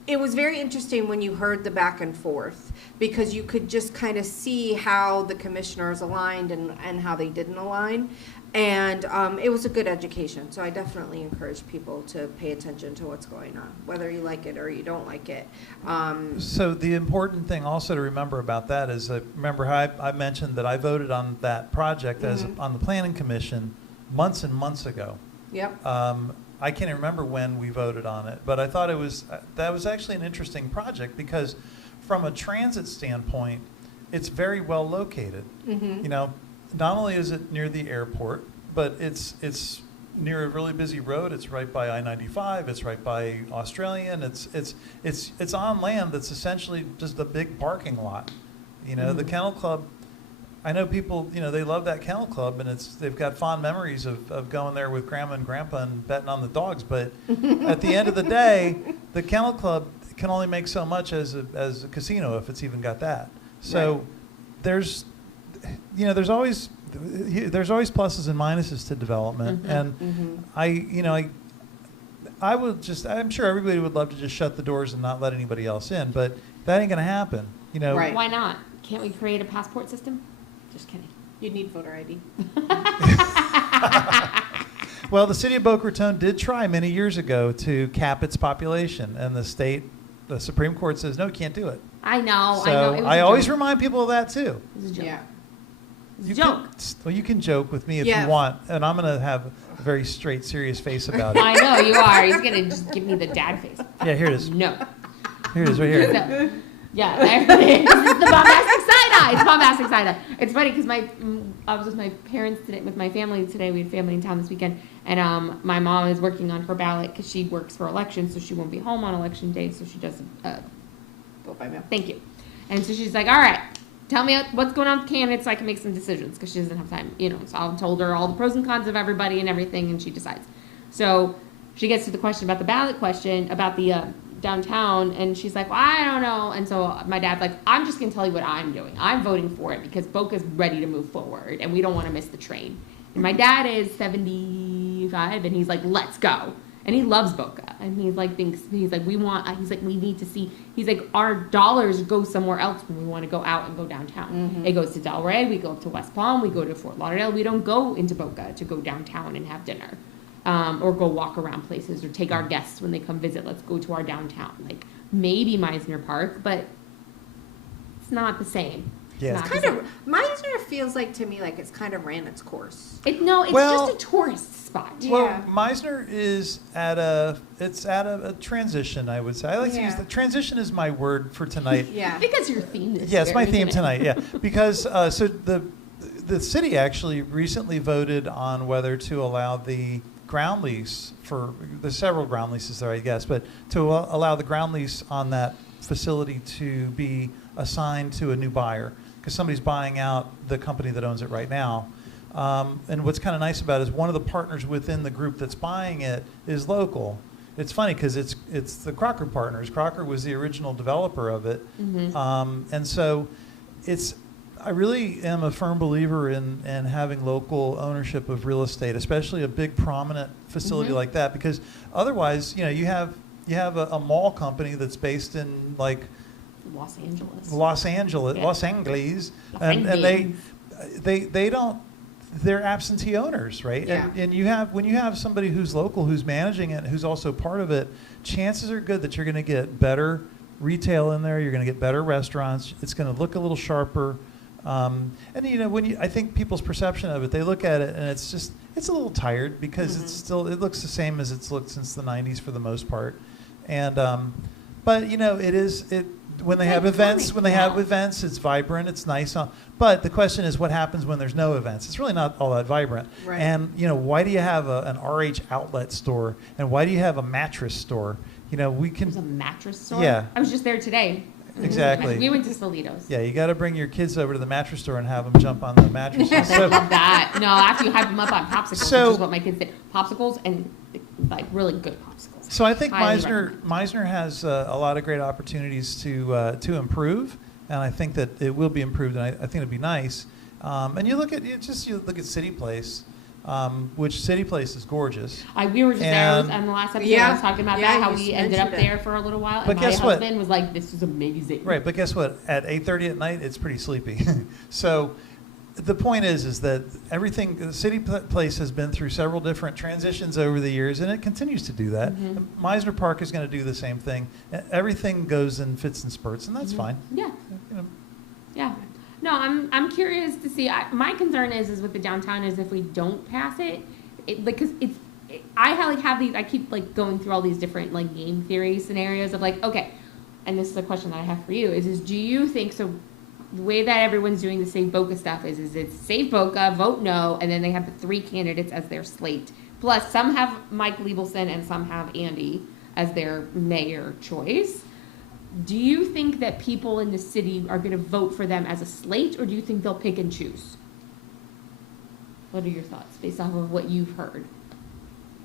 it was very interesting when you heard the back and forth, because you could just kind of see how the commissioners aligned and how they didn't align. And it was a good education. So I definitely encourage people to pay attention to what's going on, whether you like it or you don't like it. So the important thing also to remember about that is, remember how I mentioned that I voted on that project as on the Planning Commission months and months ago. Yep. I can't even remember when we voted on it, but I thought that was actually an interesting project, because from a transit standpoint, it's very well located. You know, not only is it near the airport, but it's near a really busy road. It's right by I-95. It's right by Australian. It's on land that's essentially just a big parking lot. You know, the Kennel Club. I know people, you know, they love that Kennel Club, and they've got fond memories of going there with Grandma and Grandpa and betting on the dogs. But at the end of the day, the Kennel Club can only make so much as a casino, if it's even got that. So there's always pluses and minuses to development, and I'm sure everybody would love to just shut the doors and not let anybody else in, but that ain't gonna happen. You know, Why not? Can't we create a passport system? Just kidding. You'd need voter ID. Well, the city of Boca Raton did try many years ago to cap its population, and the Supreme Court says, no, you can't do it. I know. So It was I a always joke. remind people of that, too. It was a joke. Yeah. It was a joke. You can joke with me if Yeah. you want, and I'm going to have a very straight, serious face about it. I know you are. He's going to just give me the dad face. Yeah, here it is. No. Here it is, right here. No. Yeah, there it is. This is the bombastic side eye. It's bombastic side eye. It's funny because I was with my parents today, with my family today. We had family in town this weekend, and my mom is working on her ballot because she works for elections, so she won't be home on election day. So she does. Vote by mail. Thank you. And so she's like, "All right, tell me what's going on with candidates so I can make some decisions," because she doesn't have time, you know. So I told her all the pros and cons of everybody and everything, and she decides. So she gets to the question about the ballot question about the downtown, and she's like, well, I don't know. And so my dad's like, I'm just gonna tell you what I'm doing. I'm voting for it because Boca's ready to move forward and we don't want to miss the train. And my dad is 75 and he's like, let's go. And he loves Boca, and he's like we need to see, he's like, our dollars go somewhere else when we want to go out and go downtown. It goes to Delray, we go up to West Palm, we go to Fort Lauderdale. We don't go into Boca to go downtown and have dinner. Or go walk around places, or take our guests when they come visit. Let's go to our downtown. Like, maybe Meisner Park, but it's not the same. Yeah. It's kind of, Meisner feels like to me like it's kind of ran its course. It's just a tourist spot. Yeah. Well, Meisner is at a transition, I would say. I like to use transition is my word for tonight. Yeah. Because your theme this Yeah, it's my year, theme isn't it? tonight, yeah. Because, so the city actually recently voted on whether to allow the ground lease there's several ground leases there, I guess, but to allow the ground lease on that facility to be assigned to a new buyer, because somebody's buying out the company that owns it right now. And what's kind of nice about it is one of the partners within the group that's buying it is local. It's funny because it's the Crocker partners. Crocker was the original developer of it. And so I really am a firm believer in having local ownership of real estate, especially a big prominent facility like that, because otherwise, you know, you have a mall company that's based in like Los Angeles, and they don't, they're absentee owners, right? Yeah. And when you have somebody who's local, who's managing it, who's also part of it, chances are good that you're going to get better retail in there. You're going to get better restaurants. It's going to look a little sharper. And you know, I think people's perception of it, they look at it and it's a little tired because it looks the same as it's looked since the 90s for the most part. And but you know, when they have events, it's vibrant, it's nice. But the question is, what happens when there's no events? It's really not all that vibrant. Right. And you know, why do you have an RH outlet store, and why do you have a mattress store? You know, There's a mattress store? Yeah. I was just there today. Exactly. We went to Solitos. Yeah, you got to bring your kids over to the mattress store and have them jump on the mattresses. I love that. No, after you hype them up on popsicles, which is what my kids did. Popsicles and like really good popsicles. So I think Highly recommend. Meisner has a lot of great opportunities to improve, and I think that it will be improved, and I think it'd be nice. And you look at City Place. which City Place is gorgeous. We were just there on the last episode. I was talking about that, how we ended up there for a little while. But and guess my what? husband was like, this is amazing. Right, but guess what? At 8:30 at night, it's pretty sleepy. So the point is that the City Place has been through several different transitions over the years, and it continues to do that. Mm-hmm. Meisner Park is going to do the same thing. Everything goes in fits and spurts, and that's fine. Yeah. You know. Yeah. No, I'm curious to see. My concern is with the downtown is if we don't pass it, because I have these. I keep like going through all these different like game theory scenarios of like, okay, and this is a question that I have for you is do you think so? The way that everyone's doing the Save Boca stuff is it's Save Boca, vote no, and then they have the 3 candidates as their slate. Plus, some have Mike Liebelson and some have Andy as their mayor choice. Do you think that people in the city are going to vote for them as a slate, or do you think they'll pick and choose? What are your thoughts based off of what you've heard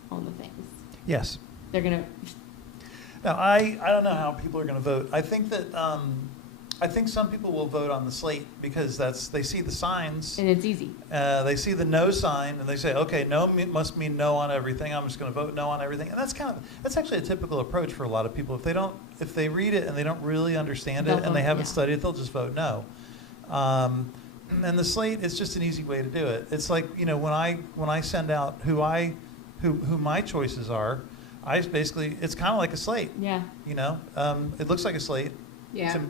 on the things? Yes. They're going to... Now, I don't know how people are going to vote. I think that I think some people will vote on the slate because they see the signs. And it's easy. They see the no sign and they say, okay, no must mean no on everything. I'm just going to vote no on everything. And that's actually a typical approach for a lot of people. If they read it and they don't really understand it and they haven't studied it, they'll just vote no. And the slate is just an easy way to do it. It's like, when I send out who my choices are, it's kind of like a slate. Yeah. It looks like a slate. Yeah.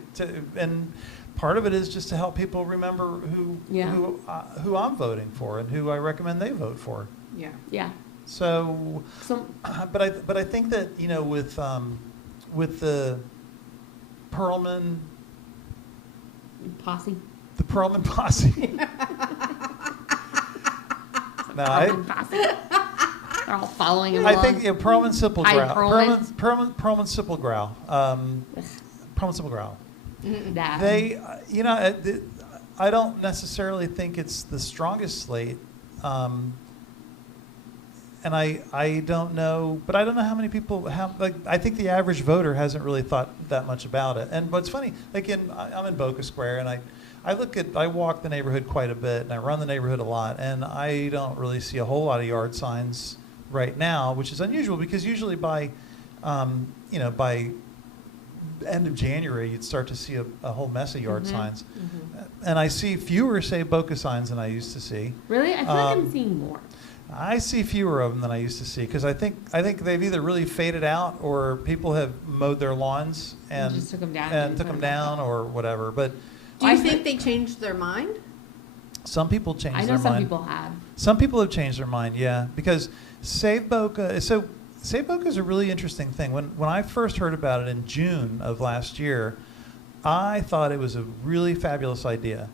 And part of it is just to help people remember who I'm voting for and who I recommend they vote for. Yeah. Yeah. So but I think that with the Perlman posse. The Perlman posse. Perlman posse. They're all following him. I think Perlman Sippelgrau. Perlman Sippelgrau. Perlman Sippelgrau. They, I don't necessarily think it's the strongest slate, and I don't know, but I don't know how many people have. Like, I think the average voter hasn't really thought that much about it. And what's funny, like I'm in Boca Square, and I walk the neighborhood quite a bit, and I run the neighborhood a lot, and I don't really see a whole lot of yard signs right now, which is unusual because usually by end of January, you'd start to see a whole mess of yard signs. And I see fewer Save Boca signs than I used to see. Really? I feel like I'm seeing more. I see fewer of them than I used to see because I think they've either really faded out or people have mowed their lawns and just took them down or whatever. But do you think they changed their mind? Some people changed their mind. I know some people have. Some people have changed their mind, yeah, because Save Boca. So Save Boca is a really interesting thing. When I first heard about it in June of last year, I thought it was a really fabulous idea.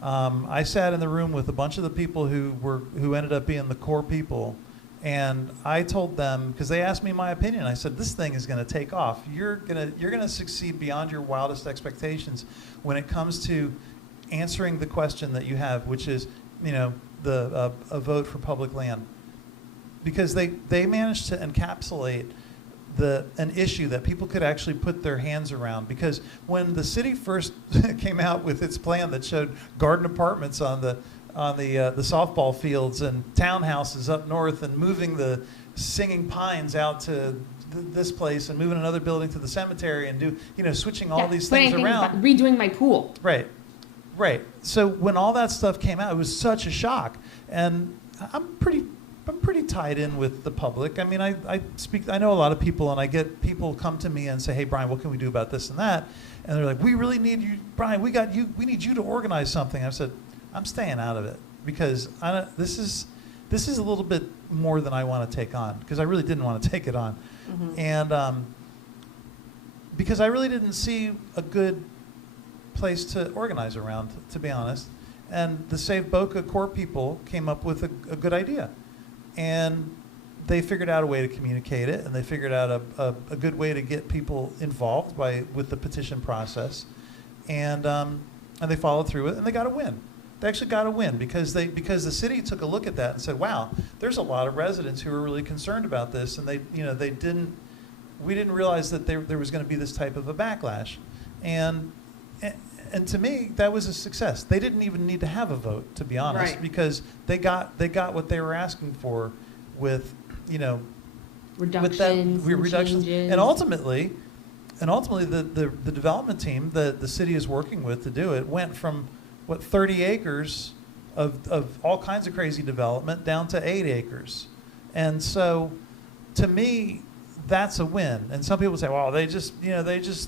I sat in the room with a bunch of the people who ended up being the core people, and I told them, because they asked me my opinion, I said, this thing is going to take off. You're gonna succeed beyond your wildest expectations when it comes to answering the question that you have, which is, a vote for public land. Because they managed to encapsulate an issue that people could actually put their hands around. Because when the city first came out with its plan that showed garden apartments on the softball fields and townhouses up north and moving the singing pines out to this place and moving another building to the cemetery and switching all these things around, redoing my pool. Right. So when all that stuff came out, it was such a shock, and I'm pretty tied in with the public. I mean, I know a lot of people, and I get people come to me and say, hey, Brian, what can we do about this and that? And they're like, we really need you, Brian, we need you to organize something. I said, I'm staying out of it because this is a little bit more than I want to take on, because I really didn't want to take it on. And because I really didn't see a good place to organize around, to be honest. And the Save Boca core people came up with a good idea. And they figured out a way to communicate it, and they figured out a good way to get people involved with the petition process, and they followed through it, and they got a win. They actually got a win because the city took a look at that and said, "Wow, there's a lot of residents who are really concerned about this, and we didn't realize that there was going to be this type of a backlash," and And to me, that was a success. They didn't even need to have a vote, to be honest, Right. because they got what they were asking for with, Reductions, changes. and ultimately the development team that the city is working with to do it went from 30 acres of all kinds of crazy development down to 8 acres. And so to me, that's a win. And some people say, well, they just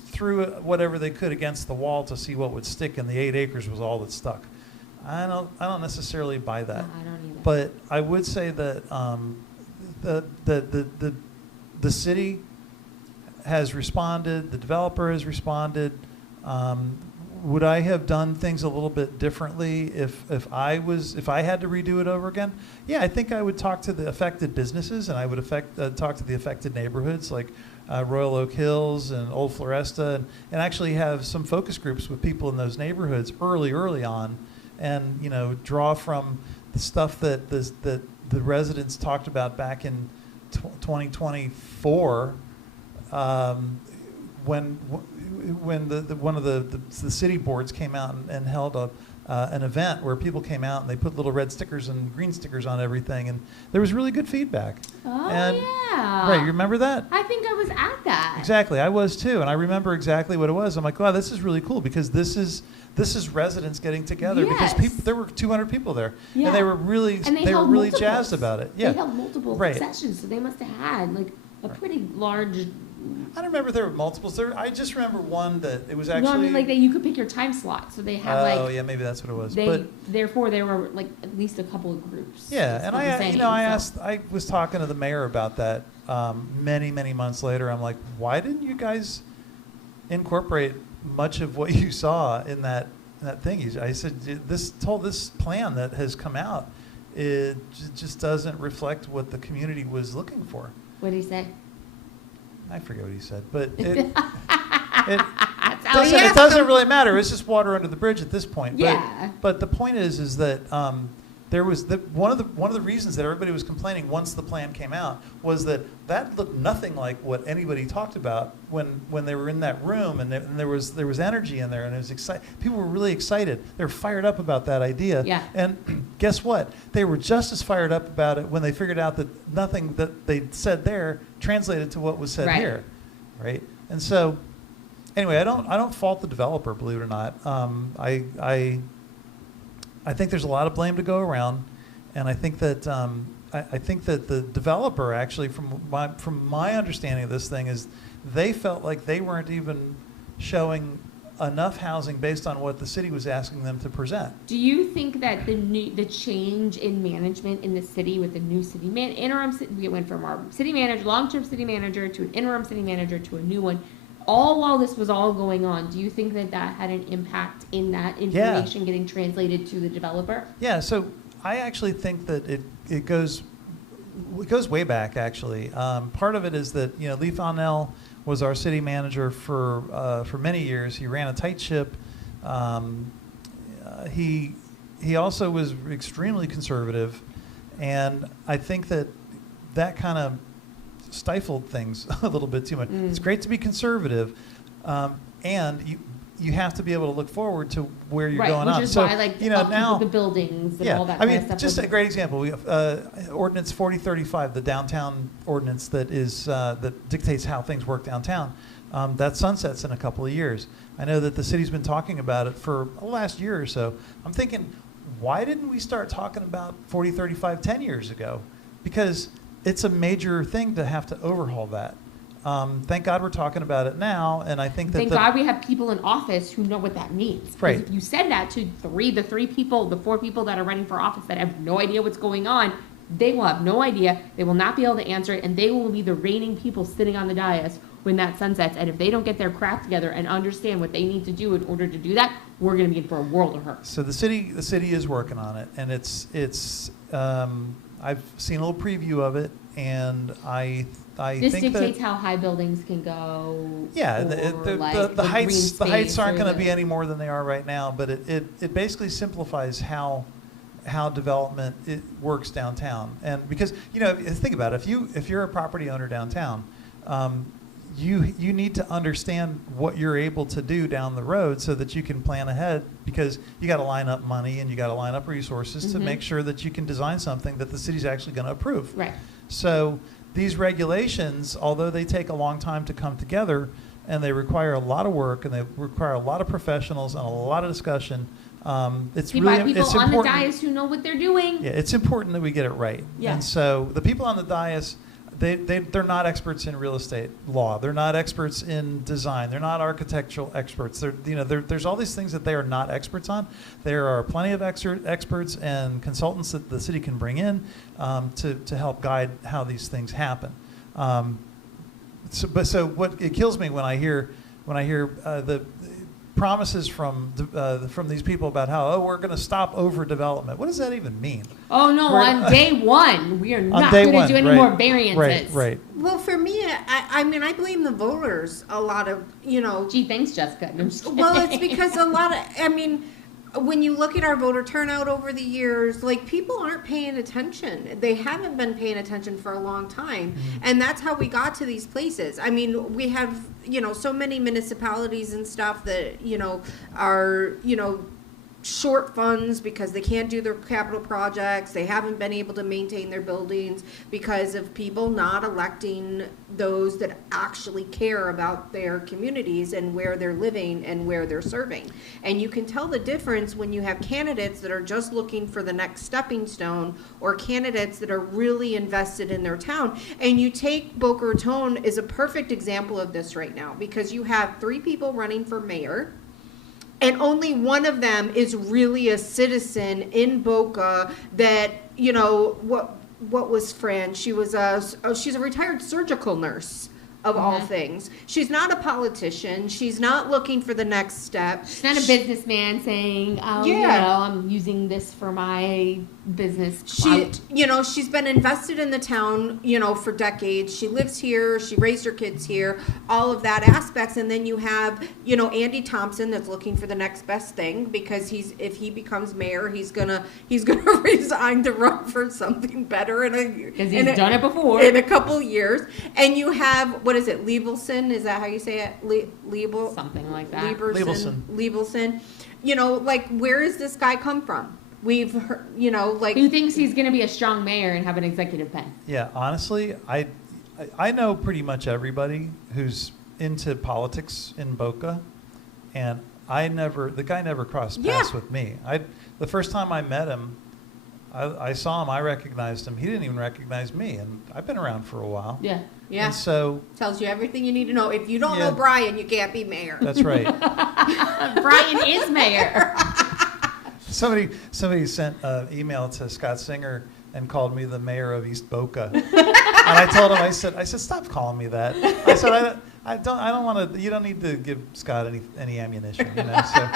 threw whatever they could against the wall to see what would stick, and the 8 acres was all that stuck. I don't necessarily buy that. No, I don't either. But I would say that the city has responded, the developer has responded. Would I have done things a little bit differently if I had to redo it over again? Yeah, I think I would talk to the affected businesses, and I would talk to the affected neighborhoods like Royal Oak Hills and Old Floresta, and actually have some focus groups with people in those neighborhoods early on, and draw from the stuff that the residents talked about back in 2024. When one of the city boards came out and held an event where people came out and they put little red stickers and green stickers on everything, and there was really good feedback. Oh, and, yeah. Right, you remember that? I think I was at that. Exactly, I was too, and I remember exactly what it was. I'm like, wow, this is really cool, because this is residents getting together. Yes. Because there were 200 people there, Yeah. and they were really held multiples. jazzed about it. Yeah, They held multiple Right. sessions, so they must have had a pretty large. I don't remember if there were multiples. I just remember one that it was No, actually. I mean you could pick your time slot, so they had Oh yeah, maybe that's what it was. Therefore there were at least a couple of groups. Yeah, and I was talking to the mayor about that many months later. I'm like, why didn't you guys incorporate much of what you saw in that thing? I said, this plan that has come out, it just doesn't reflect what the community was looking for. What did he say? I forget what he said, but it how he it doesn't really matter. It's just water under the bridge at this point. Yeah. But the point is that there was one of the reasons that everybody was complaining once the plan came out was that looked nothing like what anybody talked about when they were in that room, and there was energy in there, and it was exciting. People were really excited. They were fired up about that idea. Yeah. And guess what? They were just as fired up about it when they figured out that nothing that they said there translated to what was said Right. here, right? And so, anyway, I don't fault the developer, believe it or not. I think there's a lot of blame to go around, and I think that I think that the developer actually, from my understanding of this thing, is they felt like they weren't even showing enough housing based on what the city was asking them to present. Do you think that the change in management in the city with the new city we went from our city manager, long-term city manager, to an interim city manager to a new one, all while this was all going on, do you think that had an impact in that information getting translated to the developer? Yeah, so I actually think that it goes way back, actually. Part of it is that Lee Fonnell was our city manager for many years. He ran a tight ship. He also was extremely conservative, and I think that kind of stifled things a little bit too much. It's great to be conservative, and you have to be able to look forward to where you're going on. Which is so why, now the buildings and all that kind of stuff. Just a great example. We have Ordinance 4035, the downtown ordinance that dictates how things work downtown. That sunsets in a couple of years. I know that the city's been talking about it for the last year or so. I'm thinking, why didn't we start talking about 4035 10 years ago? Because it's a major thing to have to overhaul that. Thank God we're talking about it now, and I think that Thank God we have people in office who know what that means. Because Right. if you said that to the 4 people that are running for office that have no idea what's going on, they will have no idea. They will not be able to answer it, and they will be the reigning people sitting on the dais when that sunsets. And if they don't get their crap together and understand what they need to do in order to do that, we're going to be in for a world of hurt. So the city is working on it, and it's I've seen a little preview of it, and I This think dictates that, how high buildings can go. yeah, or the heights aren't going to be any. any more than they are right now, but it basically simplifies how development works downtown. And because think about it, if you're a property owner downtown, you need to understand what you're able to do down the road so that you can plan ahead, because you got to line up money and you got to line up resources to make sure that you can design something that the city's actually going to approve. Right. So these regulations, although they take a long time to come together and they require a lot of work and they require a lot of professionals and a lot of discussion, it's By really people it's on important. the dais who know what they're doing. Yeah, it's important that we get it right. Yeah. And so the people on the dais, they're not experts in real estate law. They're not experts in design. They're not architectural experts. There's all these things that they are not experts on. There are plenty of experts and consultants that the city can bring in to help guide how these things happen. So what it kills me when I hear the promises from these people about how we're going to stop overdevelopment. What does that even mean? Oh no! On day one, we are not day going to one, do any right, more variances. Right. Well, for me, I mean, I blame the voters a lot of, Gee, thanks, Jessica. No, I'm just kidding. Well, it's because a lot of, I mean, when you look at our voter turnout over the years, like, people aren't paying attention. They haven't been paying attention for a long time. And that's how we got to these places. I mean, we have, so many municipalities and stuff that, are, short funds because they can't do their capital projects. They haven't been able to maintain their buildings because of people not electing those that actually care about their communities and where they're living and where they're serving. And you can tell the difference when you have candidates that are just looking for the next stepping stone, or candidates that are really invested in their town. And you take Boca Raton is a perfect example of this right now, because you have 3 people running for mayor, and only one of them is really a citizen in Boca that, what was Fran? She was she's a retired surgical nurse, of all things. She's not a politician. She's not looking for the next step. She's not a businessman saying, I'm using this for my business clout. She's been invested in the town, for decades. She lives here. She raised her kids here. All of that aspects. And then you have, Andy Thompson that's looking for the next best thing, because if he becomes mayor, he's gonna resign to run for something better because he's done it before in a couple years. And you have, what is it, Liebelson? Is that how you say it? Liebel? Something like that. Liebelson. Where does this guy come from? We've heard, Who thinks he's going to be a strong mayor and have an executive pen? Yeah, honestly, I know pretty much everybody who's into politics in Boca, and the guy never crossed paths with me. The first time I met him, I saw him, I recognized him. He didn't even recognize me, and I've been around for a while. Yeah. And so tells you everything you need to know. If you don't know Brian, you can't be mayor. That's right. Brian is mayor. Somebody sent an email to Scott Singer and called me the mayor of East Boca, and I told him, I said, stop calling me that. I said, I don't want to. You don't need to give Scott any ammunition. So.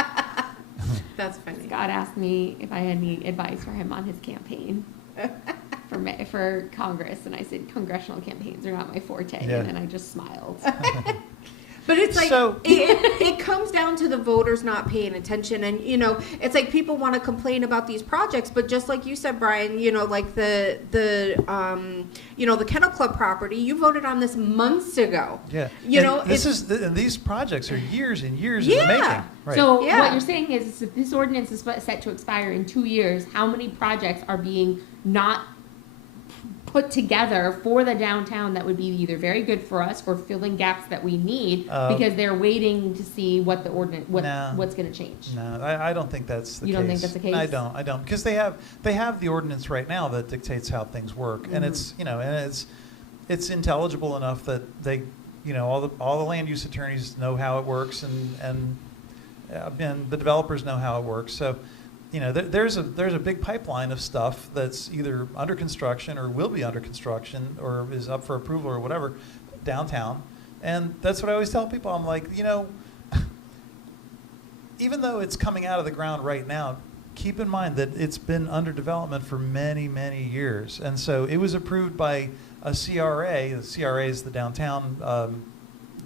That's funny. Scott asked me if I had any advice for him on his campaign for Congress, and I said congressional campaigns are not my forte, and then I just smiled. But it's like, it comes down to the voters not paying attention. And, it's like people want to complain about these projects, but just like you said, Brian, like the Kennel Club property, you voted on this months ago. Yeah. These projects are years and years in the making. Right. So what you're saying is if this ordinance is set to expire in 2 years, how many projects are being not put together for the downtown that would be either very good for us or filling gaps that we need because they're waiting to see what the ordinance what's going to change? No, I don't think that's the case. You don't think that's the case? I don't, because they have the ordinance right now that dictates how things work, and it's it's intelligible enough that they all the land use attorneys know how it works, and the developers know how it works. So. There's a big pipeline of stuff that's either under construction or will be under construction or is up for approval or whatever downtown. And that's what I always tell people. I'm like, even though it's coming out of the ground right now, keep in mind that it's been under development for many, many years. And so it was approved by a CRA. The CRA is the downtown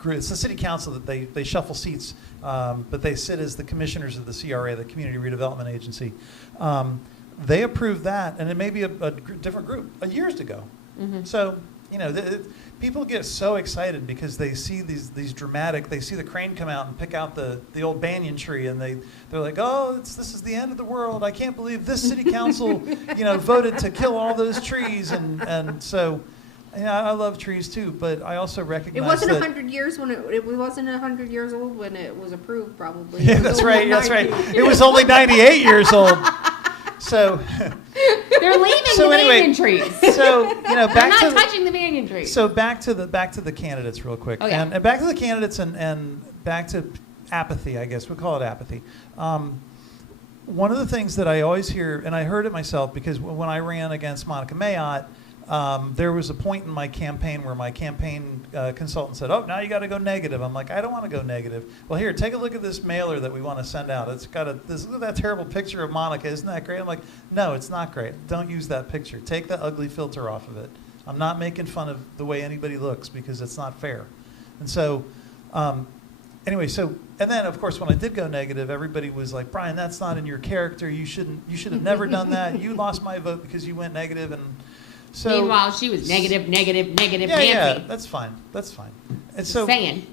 it's the city council that they shuffle seats, but they sit as the commissioners of the CRA, the Community Redevelopment Agency. They approved that, and it may be a different group years ago. Mm-hmm. So, people get so excited because they see these dramatic. They see the crane come out and pick out the old banyan tree, and they're like, oh, this is the end of the world. I can't believe this city council, voted to kill all those trees, and so. Yeah, I love trees too, but I also recognize it wasn't 100 years when it wasn't 100 years old when it was approved, probably. Yeah, that's right. It was only 98 years old. So they're leaving the banyan trees. So they're not touching the banyan trees. So back to the candidates real quick, and back to the candidates and back to apathy. I guess we'll call it apathy. One of the things that I always hear, and I heard it myself because when I ran against Monica Mayotte. There was a point in my campaign where my campaign consultant said, oh, now you got to go negative. I'm like, I don't want to go negative. Well, here, take a look at this mailer that we want to send out. It's got look at that terrible picture of Monica. Isn't that great? I'm like, no, it's not great. Don't use that picture. Take the ugly filter off of it. I'm not making fun of the way anybody looks because it's not fair. And so, anyway, and then, of course, when I did go negative, everybody was like, Brian, that's not in your character. You should have never done that. You lost my vote because you went negative. And so, meanwhile, she was negative, Nancy. Yeah, that's fine. And so, saying.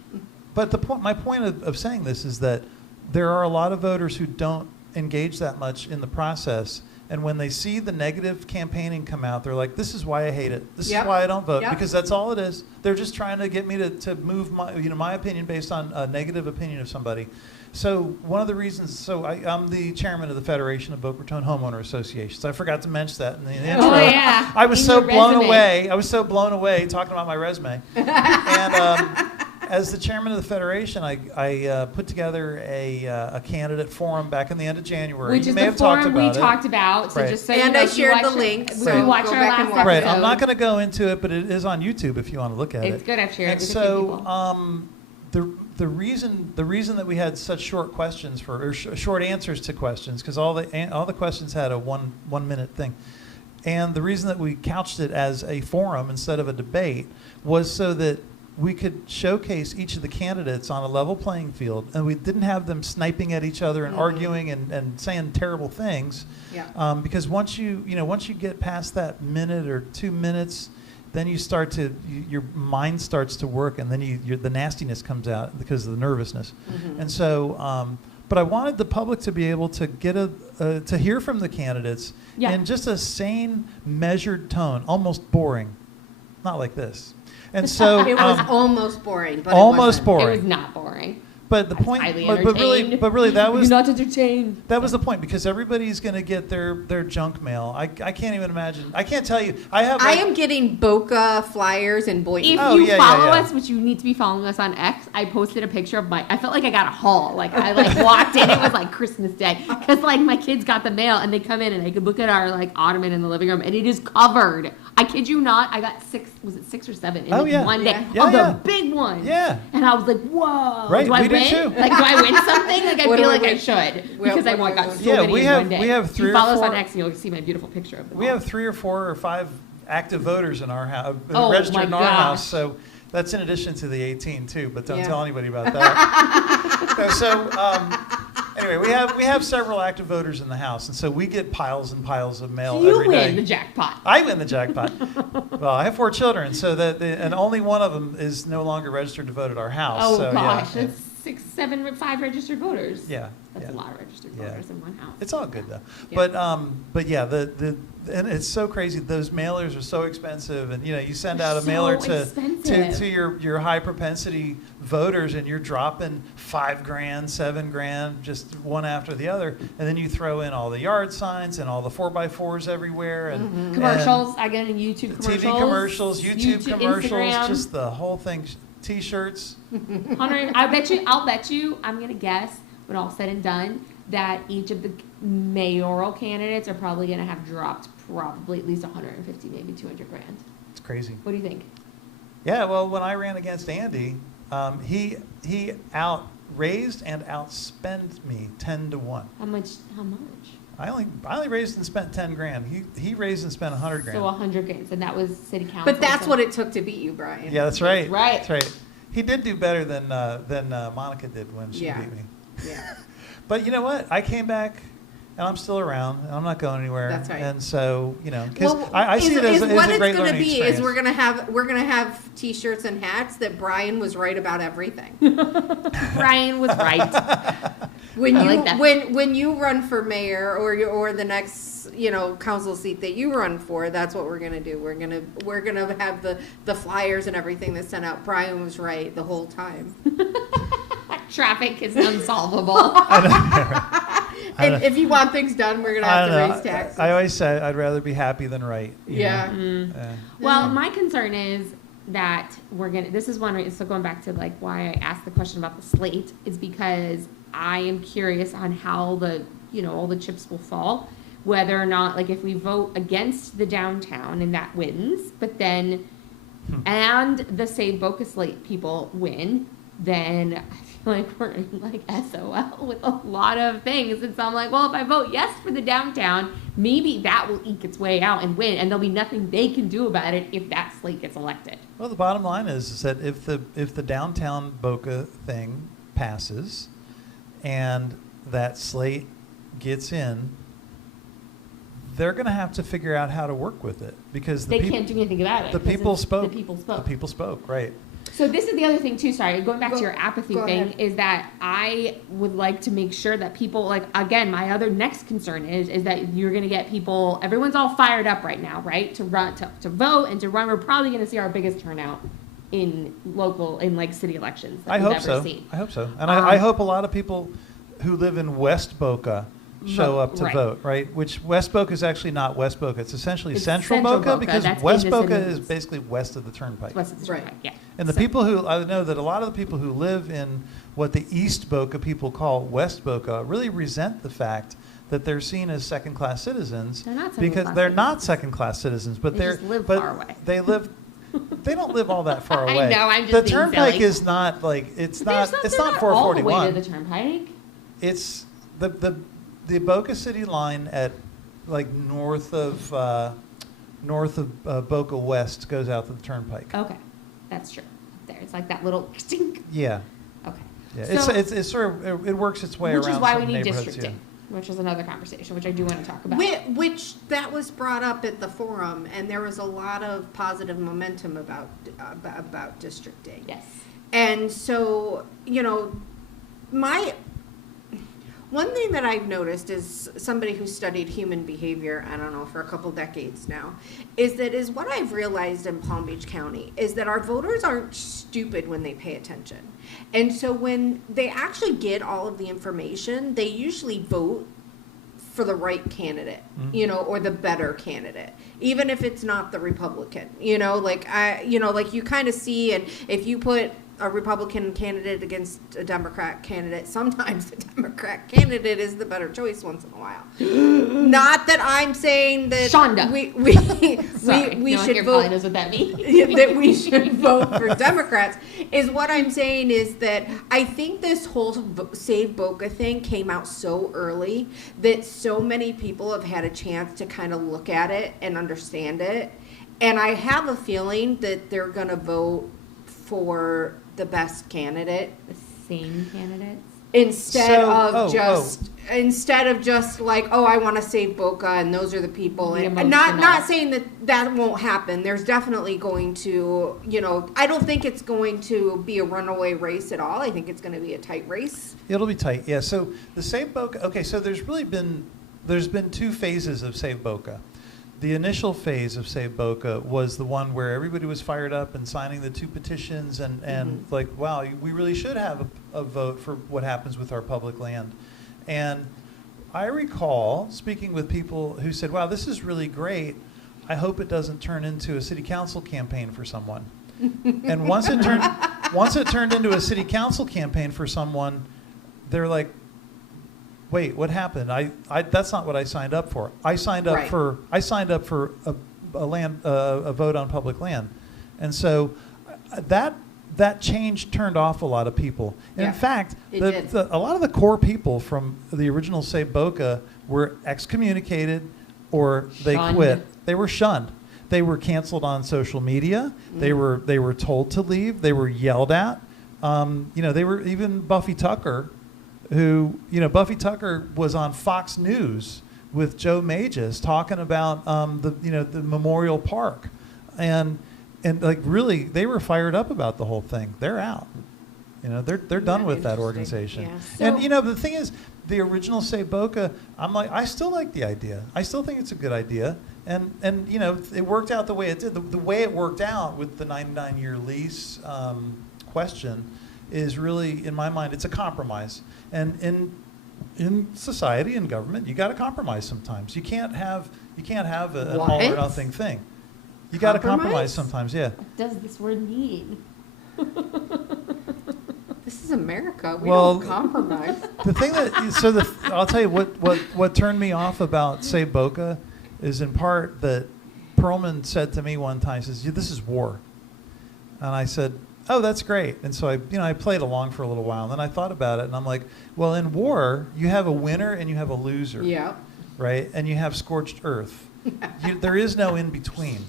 But my point of saying this is that there are a lot of voters who don't engage that much in the process, and when they see the negative campaigning come out, they're like, "This is why I hate it. This is why I don't vote because that's all it is. They're just trying to get me to move my opinion based on a negative opinion of somebody." So one of the reasons, I'm the chairman of the Federation of Boca Raton Homeowner Associations. I forgot to mention that in the intro. Oh yeah. I was so blown away. I was so blown away talking about my resume. And as the chairman of the federation, I put together a candidate forum back in the end of January. Which is the forum we talked about. So right. just so and I shared the link. So you watch our last episode. Right. I'm not going to go into it, but it is on YouTube if you want to look at it. It's good. I've shared it with a few people. The reason that we had such short questions short answers to questions, because all the questions had a one minute thing, and the reason that we couched it as a forum instead of a debate was so that we could showcase each of the candidates on a level playing field, and we didn't have them sniping at each other and arguing and saying terrible things. Yeah. Because once you get past that minute or 2 minutes, then you start your mind starts to work, and then the nastiness comes out because of the nervousness. Mm-hmm. And so, but I wanted the public to be able to get to hear from the candidates in just a sane, measured tone, almost boring, not like this. And so it was almost boring, but almost boring. It was not boring. But the point, but really, that was not entertained. That was the point, because everybody's going to get their junk mail. I can't even imagine. I can't tell you. I am getting Boca flyers and Boynton. If you follow us, which you need to be following us on X, I posted a picture of I felt like I got a haul. Like I walked in, it was like Christmas Day, because my kids got the mail and they come in and I could look at our ottoman in the living room and it is covered. I kid you not. I got 6 or 7 in one day of the big ones. Yeah. And I was like, whoa. Right. Do I win? Too. Do I win something? I feel like I should, because I got so many in one day. We have 3 or 4. Follow us on X and you'll see my beautiful picture of them. We have 3 or 4 or 5 active voters in our house, registered in our house. So that's in addition to the 18 too. But don't tell anybody about that. Anyway, we have several active voters in the house, and so we get piles and piles of mail every day. You win the jackpot. I win the jackpot. Well, I have 4 children, so and only one of them is no longer registered to vote at our house. Oh so, gosh, that's 6, 7, 5 registered voters. Yeah, that's a lot of registered voters in one house. It's all good though. Yeah. But yeah, and it's so crazy. Those mailers are so expensive, and you send out a mailer to your high propensity voters, and you're dropping $5,000, $7,000, just one after the other, and then you throw in all the yard signs and all the 4x4s everywhere, and commercials. I get in YouTube commercials, TV commercials, YouTube commercials, Instagram. Just the whole thing. T-shirts. I'll bet you. I'm gonna guess, when all said and done, that each of the mayoral candidates are probably gonna have dropped probably at least 150, maybe 200 grand. It's crazy. What do you think? Yeah, well, when I ran against Andy, he outraised and outspent me 10 to 1. How much? I only raised and spent 10 grand. He raised and spent 100 grand. So 100 grand, and that was city council. But that's what it took to beat you, Brian. Yeah, that's right. That's right. He did do better than Monica did when she beat me. Yeah. But you know what? I came back and I'm still around, and I'm not going anywhere. That's right. And so, because I see it as a great learning experience. What it's going to be is we're gonna have T-shirts and hats that Brian was right about everything. Brian was right. When you run for mayor or the next council seat that you run for, that's what we're gonna do. We're gonna have the flyers and everything that's sent out. Brian was right the whole time. Traffic is unsolvable. And if you want things done, we're gonna have to raise taxes. I always say I'd rather be happy than right. Yeah. Well, my concern is that this is one, so going back to like why I asked the question about the slate is because I am curious on how all the chips will fall, whether or not, like, if we vote against the downtown and that wins, but then, and the Save Boca slate people win, then I feel like we're in like SOL with a lot of things. And so I'm like, well, if I vote yes for the downtown, maybe that will eke its way out and win, and there'll be nothing they can do about it if that slate gets elected. Well, the bottom line is that if the downtown Boca thing passes and that slate gets in, they're going to have to figure out how to work with it because they can't do anything about it. The people spoke. The people spoke. The people spoke, right. So this is the other thing too, sorry, going back to your apathy thing, ahead. is that I would like to make sure that people, like, again, my other next concern is that you're going to get people, everyone's all fired up right now, right, to run, to vote and to run. We're probably going to see our biggest turnout in city elections that we've ever seen. I hope so. And I hope a lot of people who live in West Boca show up to vote, right? Which West Boca is actually not West Boca. It's essentially Central Boca because West Boca is basically west of the Turnpike. West of the Turnpike, yeah. And the people who, I know that a lot of the people who live in what the East Boca people call West Boca really resent the fact that they're seen as second-class citizens. They're not because they're not second-class citizens, but they just live far away. They don't live all that far away. I know, I'm just the being Turnpike silly. is not like it's not 441. All the way to the Turnpike. It's the Boca City line at like north of Boca West goes out to the Turnpike. Okay, that's true. There, it's like that little stink. Yeah. Okay. Yeah. So, it's sort of it works its way around. Which is why we need neighborhoods, districting, which is another conversation, which I do want to talk about. Which that was brought up at the forum, and there was a lot of positive momentum about districting. Yes. And so, one thing that I've noticed is somebody who studied human behavior, I don't know, for a couple decades now, is what I've realized in Palm Beach County is that our voters aren't stupid when they pay attention. And so when they actually get all of the information, they usually vote for the right candidate, or the better candidate, even if it's not the Republican, like you kind of see, and if you put a Republican candidate against a Democrat candidate, sometimes the Democrat candidate is the better choice once in a while. Not that I'm saying that Shonda. we should vote. Knows what that means. That we should vote for Democrats. Is what I'm saying is that I think this whole Save Boca thing came out so early that so many people have had a chance to kind of look at it and understand it. And I have a feeling that they're going to vote for the best candidate. The same candidates? Instead of just like, I want to save Boca and those are the people. And not saying that won't happen. There's definitely going to, I don't think it's going to be a runaway race at all. I think it's going to be a tight race. It'll be tight, yeah. So the Save Boca, okay, so there's been two phases of Save Boca. The initial phase of Save Boca was the one where everybody was fired up and signing the 2 petitions and like, wow, we really should have a vote for what happens with our public land. And I recall speaking with people who said, wow, this is really great. I hope it doesn't turn into a city council campaign for someone. And once it turned into a city council campaign for someone, they're like, wait, what happened? That's not what I signed up for. I signed up for a vote on public land, and so that change turned off a lot of people. And in fact, a lot of the core people from the original Save Boca were excommunicated or they quit. They were shunned. They were canceled on social media. They were told to leave. They were yelled at. They were even Buffy Tucker, who, Buffy Tucker was on Fox News with Joe Mages talking about the Memorial Park, and like really they were fired up about the whole thing. They're out. They're done with that organization. Yeah. And the thing is, the original Save Boca, I still like the idea. I still think it's a good idea. And it worked out the way it did. The way it worked out with the 99-year lease question is really, in my mind, it's a compromise. And in society and government, you got to compromise sometimes. You can't have an all or nothing thing. You got to compromise sometimes. Yeah. What does this word mean? This is America. We don't compromise. The thing I'll tell you what turned me off about Save Boca is in part that Perlman said to me one time, he says, "This is war," and I said, "Oh, that's great." And so I played along for a little while, and then I thought about it, and I'm like, well, in war you have a winner and you have a loser. Yeah. Right, and you have scorched earth. There is no in between.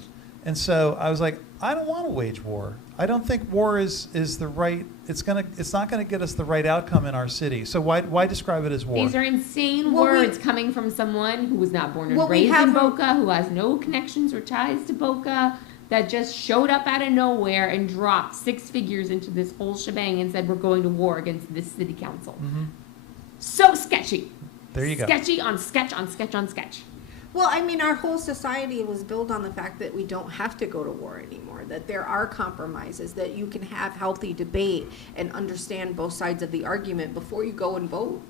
And so I was like, I don't want to wage war. I don't think war is the right. It's not gonna get us the right outcome in our city. So why describe it as war? These are insane words coming from someone who was not born and raised in Boca, who has no connections or ties to Boca, that just showed up out of nowhere and dropped 6 figures into this whole shebang and said we're going to war against this city council. Mm-hmm. So sketchy. There you go. Sketchy on sketch on sketch on sketch. Well, I mean, our whole society was built on the fact that we don't have to go to war anymore, that there are compromises, that you can have healthy debate and understand both sides of the argument before you go and vote.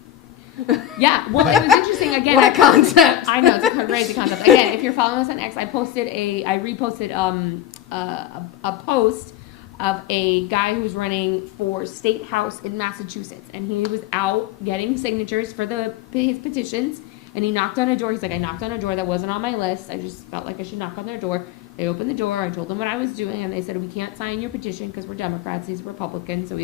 Yeah, well, it was interesting. Again, what a concept. I know, it's a crazy concept. Again, if you're following us on X, I reposted a post of a guy who's running for state house in Massachusetts, and he was out getting signatures for his petitions. And he knocked on a door. He's like, I knocked on a door that wasn't on my list. I just felt like I should knock on their door. They opened the door. I told them what I was doing, and they said, we can't sign your petition because we're Democrats. He's a Republican, so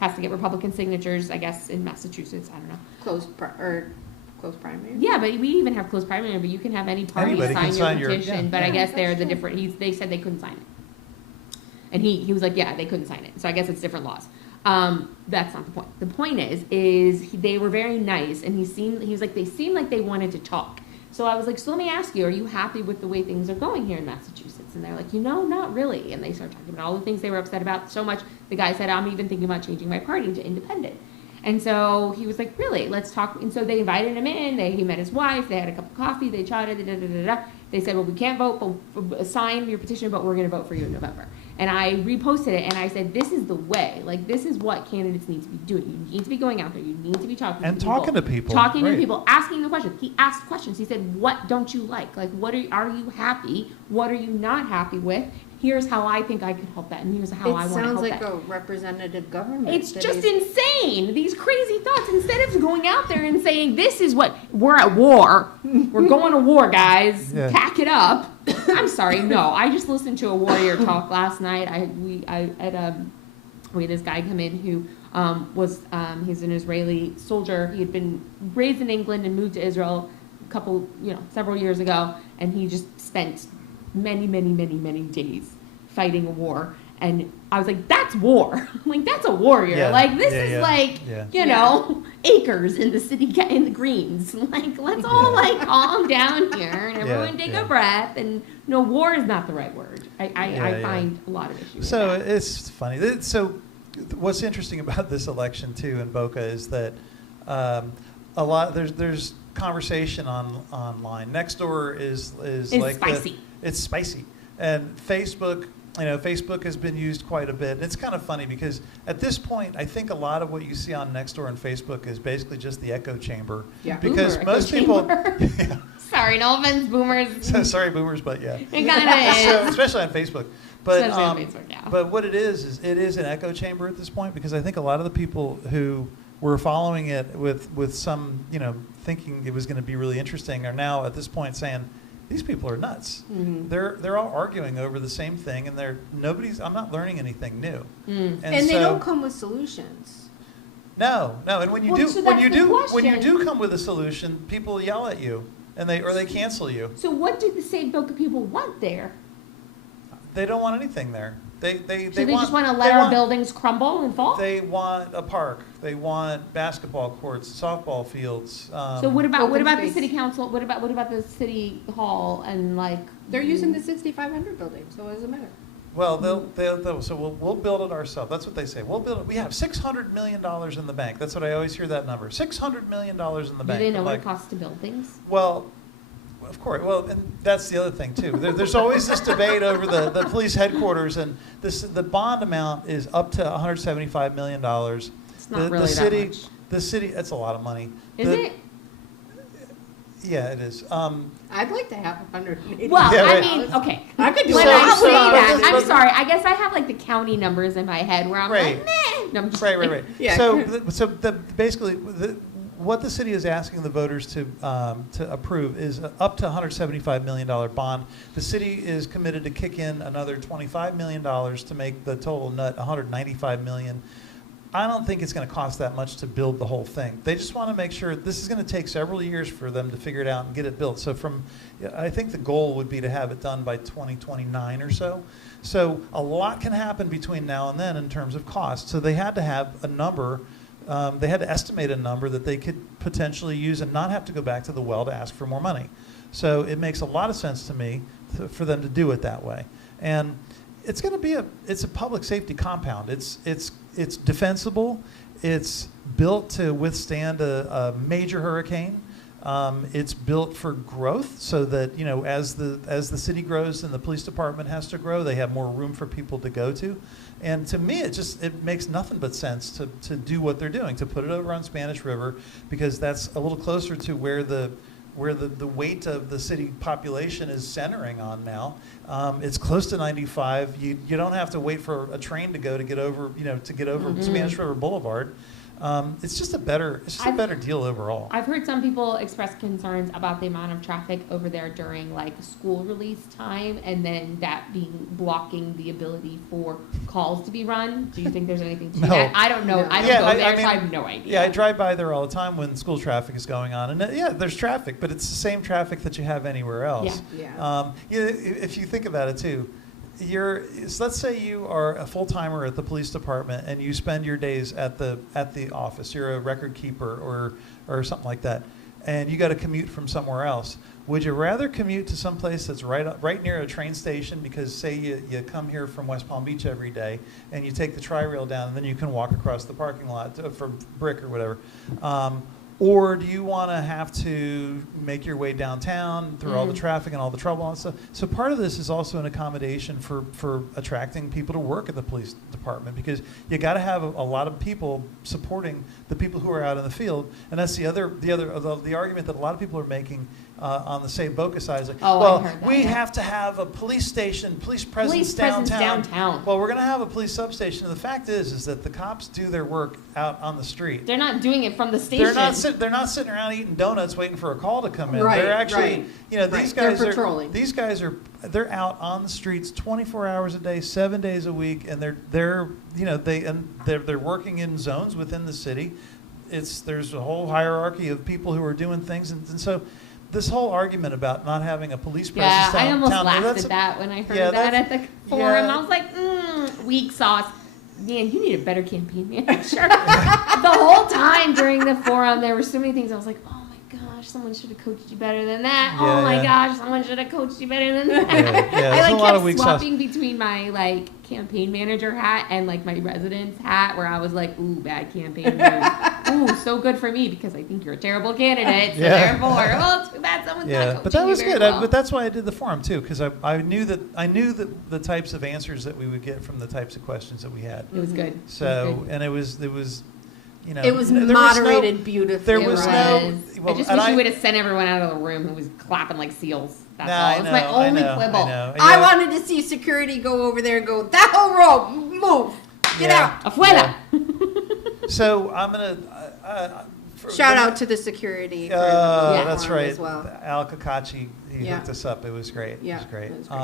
has to get Republican signatures, I guess, in Massachusetts. I don't know. Closed primary? Yeah, but we even have closed primary, but you can have any party sign your petition. But I guess they're the different. They said they couldn't sign it. And he was like, yeah, they couldn't sign it. So I guess it's different laws. That's not the point. The point is they were very nice, and they seemed like they wanted to talk. So I was like, so let me ask you, are you happy with the way things are going here in Massachusetts? And they're like, not really. And they started talking about all the things they were upset about so much. The guy said, I'm even thinking about changing my party to independent. And so he was like, really, let's talk. And so they invited him in. He met his wife. They had a cup of coffee. They chatted. They said, well, we can't vote, but sign your petition, but we're going to vote for you in November. And I reposted it, and I said, this is the way. Like, this is what candidates need to be doing. You need to be going out there. You need to be talking to people. Talking to people, asking the questions. He asked questions. He said, what don't you like? Like, what are you happy? What are you not happy with? Here's how I think I could help that, and here's how I want to help that. It sounds like a representative government. It's just insane. These crazy thoughts. Instead of going out there and saying, this is what, we're at war. We're going to war, guys. Yeah. Pack it up. I'm sorry. No, I just listened to a Warrior talk last night. We had this guy come in who he's an Israeli soldier. He had been raised in England and moved to Israel several years ago, and he just spent many days fighting a war. And I was like, that's war. Like, that's a warrior. Yeah. Like, this is acres in the city, in the greens. Like, let's all calm down here and everyone take a breath. And no, war is not the right word. I find a lot of issues. So it's funny. So what's interesting about this election too in Boca is that a lot there's conversation online. Nextdoor is like spicy. It's spicy, and Facebook has been used quite a bit. And it's kind of funny because at this point, I think a lot of what you see on Nextdoor and Facebook is basically just the echo chamber. Yeah. Because most people. Yeah. Sorry, no offense, boomers. Sorry, boomers, but yeah. It kind of is. So, especially on Facebook. But, especially on Facebook, yeah. But what it is it is an echo chamber at this point, because I think a lot of the people who were following it with some, thinking it was going to be really interesting are now at this point saying, these people are nuts. Mm-hmm. They're all arguing over the same thing, and I'm not learning anything new. Mm. And they don't come with solutions. No. And when you do come with a solution, people yell at you, and they cancel you. So what do the Save Boca people want there? They don't want anything there. They just want to let our buildings crumble and fall? They want a park. They want basketball courts, softball fields. So what about the city council? What about the city hall and like? They're using the 6500 building, so it doesn't matter. Well, we'll build it ourselves. That's what they say. We'll build it. We have $600 million in the bank. That's what I always hear that number. $600 million in the bank. Do they know what it costs to build things? Well, of course. Well, and that's the other thing too. There's always this debate over the police headquarters, and the bond amount is up to $175 million. It's not really that much. The city. That's a lot of money. Is it? Yeah, it is. I'd like to have 180. Well, yeah, I right. mean, okay. I could do when so. I say that, but I'm sorry. I guess I have like the county numbers in my head where I'm Right. like, meh. No, I'm just Right. Yeah. So basically, what the city is asking the voters to approve is up to $175 million bond. The city is committed to kick in another $25 million to make the total nut $195 million. I don't think it's going to cost that much to build the whole thing. They just want to make sure this is going to take several years for them to figure it out and get it built. So I think the goal would be to have it done by 2029 or so. So a lot can happen between now and then in terms of cost. So they had to have a number. They had to estimate a number that they could potentially use and not have to go back to the well to ask for more money. So it makes a lot of sense to me for them to do it that way. And it's going to be it's a public safety compound. It's defensible. It's built to withstand a major hurricane. It's built for growth, so that as the city grows and the police department has to grow, they have more room for people to go to. And to me, it makes nothing but sense to do what they're doing, to put it over on Spanish River, because that's a little closer to where the weight of the city population is centering on now. It's close to 95. You don't have to wait for a train to get over Spanish River Boulevard. It's just a better deal overall. I've heard some people express concerns about the amount of traffic over there during like school release time, and then that blocking the ability for calls to be run. Do you think there's anything to that? I don't know. I don't go there, so I have no idea. Yeah, I drive by there all the time when school traffic is going on, and there's traffic, but it's the same traffic that you have anywhere else. Yeah. If you think about it too. Let's say you are a full-timer at the police department and you spend your days at the office. You're a record keeper or something like that, and you got to commute from somewhere else. Would you rather commute to some place that's right near a train station, because say you come here from West Palm Beach every day and you take the tri-rail down and then you can walk across the parking lot for Brick or whatever, or do you want to have to make your way downtown through all the traffic and all the trouble and stuff? So part of this is also an accommodation for attracting people to work at the police department, because you got to have a lot of people supporting the people who are out in the field. And that's the argument that a lot of people are making on the Save Boca side. Is like, we have to have a police presence downtown. Well, we're going to have a police substation. And the fact is that the cops do their work out on the street. They're not doing it from the station. They're not sitting around eating donuts waiting for a call to come in. Right, they're actually, these guys they're patrolling. They're out on the streets 24 hours a day, 7 days a week, and they're working in zones within the city. There's a whole hierarchy of people who are doing things, and so this whole argument about not having a police presence I almost laughed at that when I heard that at the forum. I was like, weak sauce. Man, you need a better campaign manager. The whole time during the forum, there were so many things I was like, oh my gosh, someone should have coached you better than that. Yeah, oh my gosh, someone should have coached you better than that. I kept swapping between my campaign manager hat and my residence hat, where I was like, ooh, bad campaign move. Ooh, so good for me, because I think you're a terrible candidate. So therefore, well, too bad someone's not coaching but that was you very good. well. But that's why I did the forum too, because I knew that the types of answers that we would get from the types of questions that we had. It was good. So it was. It was moderated beautifully. There was no. Well, I just wish you would have sent everyone out of the room who was clapping like seals. That's all. It's my only quibble. I wanted to see security go over there and go, that whole row, move, get out. Afuera. So I'm gonna shout out to the security. That's right. As well. Al Kakachi, he hooked us up. It was great. Yeah, it was great. It was great.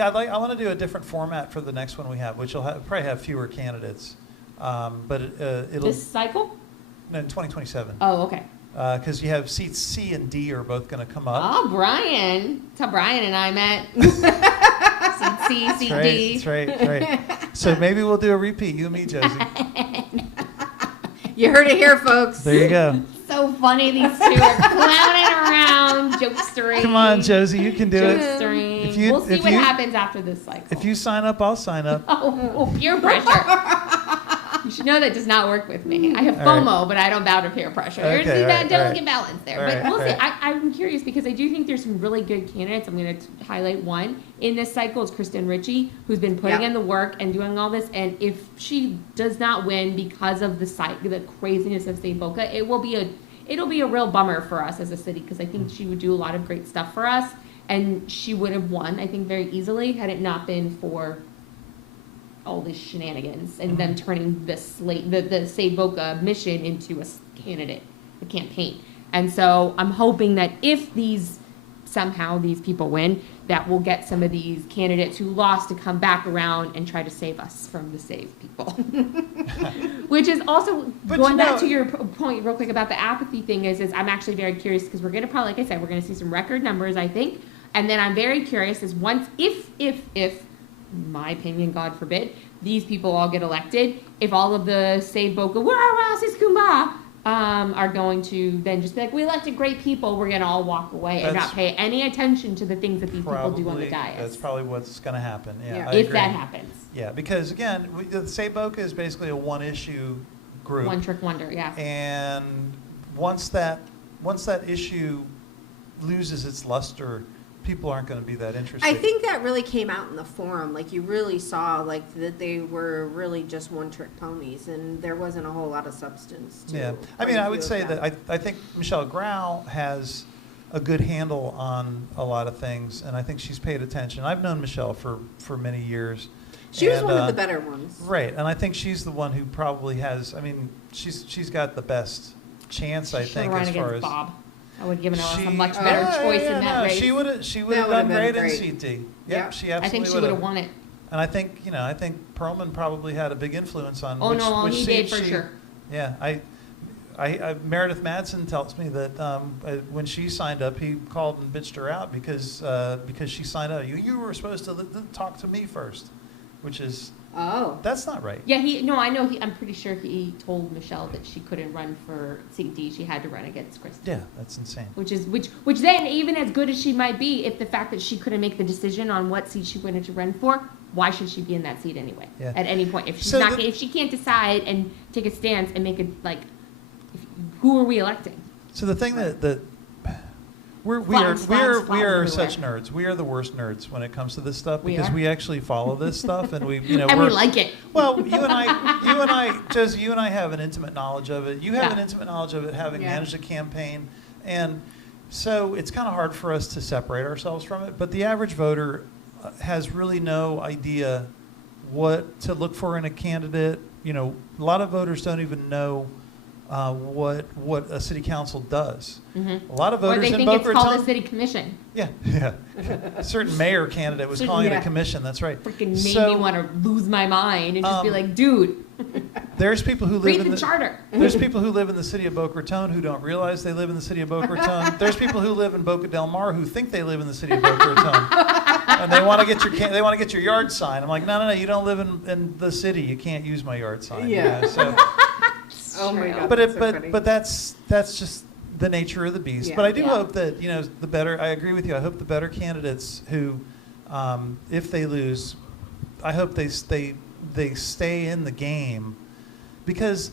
I want to do a different format for the next one we have, which will probably have fewer candidates. But it'll this cycle? No, in 2027. Oh, okay. Because you have seats C and D are both going to come up. Oh, Brian. That's how Brian and I met. Seat C, seat D. That's right. So maybe we'll do a repeat, you and me, Josie. You heard it here, folks. There you go. So funny, these two are clowning around, jokestering. Come on, Josie, you can do it. Jokestering. We'll see what happens after this cycle. If you sign up, I'll sign up. Oh, peer pressure. You should know that does not work with me. I have FOMO, but I don't bow to peer pressure. There's that delicate balance there. But we'll see. I'm curious because I do think there's some really good candidates. I'm going to highlight one. In this cycle is Kristen Ritchie, who's been putting in the work and doing all this. And if she does not win because of the craziness of St. Boca, it'll be a real bummer for us as a city because I think she would do a lot of great stuff for us. And she would have won, I think, very easily had it not been for all these shenanigans and them turning the Save Boca mission into a campaign. And so I'm hoping that if somehow these people win, that we'll get some of these candidates who lost to come back around and try to save us from the Save people. Which is also, going back to your point real quick about the apathy thing is I'm actually very curious because we're going to probably, like I said, we're going to see some record numbers, I think. And then I'm very curious is if my opinion, God forbid, these people all get elected, if all of the Save Boca, are going to then just be like, we elected great people, we're going to all walk away and not pay any attention to the things that these people do on the dais. That's probably what's going to happen, if that happens. Yeah, because again, the Save Boca is basically a one-issue group. One-trick wonder, yeah. And once that issue loses its luster, people aren't going to be that interested. I think that really came out in the forum. Like, you really saw, like, that they were really just one-trick ponies, and there wasn't a whole lot of substance to Yeah. I mean, I would say that I think Michelle Grau has a good handle on a lot of things, and I think she's paid attention. I've known Michelle for many years. She was one of the better ones. Right, and I think she's the one who probably has, I mean, she's got the best chance, I think, as far as... Bob. I would have given her a much better choice in that race. She would have done great in CT. Yep, she absolutely would have. I think she would have won it. And I think Perlman probably had a big influence on which he did for sure. Yeah, I Meredith Madsen tells me that when she signed up, he called and bitched her out because she signed up. You were supposed to talk to me first, which is that's not right. Yeah, I know I'm pretty sure he told Michelle that she couldn't run for CD. She had to run against Kristen. Yeah, that's insane. Which then, even as good as she might be, if the fact that she couldn't make the decision on what seat she wanted to run for, why should she be in that seat anyway? Yeah. At any point, if she can't decide and take a stance and make it who are we electing? So the thing that we are such nerds. We are the worst nerds when it comes to this stuff because we actually follow this stuff and we we like it. Well, you and I, Josie, you and I have an intimate knowledge of it. You have an intimate knowledge of it, having managed a campaign, and so it's kind of hard for us to separate ourselves from it. But the average voter has really no idea what to look for in a candidate. A lot of voters don't even know what a city council does. Mm-hmm. A lot of voters in Boca Raton. Or they think it's called a city commission. Yeah. A certain mayor candidate was calling it a commission. That's right. Freaking made me want to lose my mind and just be like, dude. There's people who live in the charter. There's people who live in the city of Boca Raton who don't realize they live in the city of Boca Raton. There's people who live in Boca del Mar who think they live in the city of Boca Raton, and they want to get your yard sign. I'm like, no, you don't live in the city. You can't use my yard sign. Yeah. So. Oh my God! But that's just the nature of the beast. Yeah, but I do hope that the better. I agree with you. I hope the better candidates who, if they lose, I hope they stay in the game, because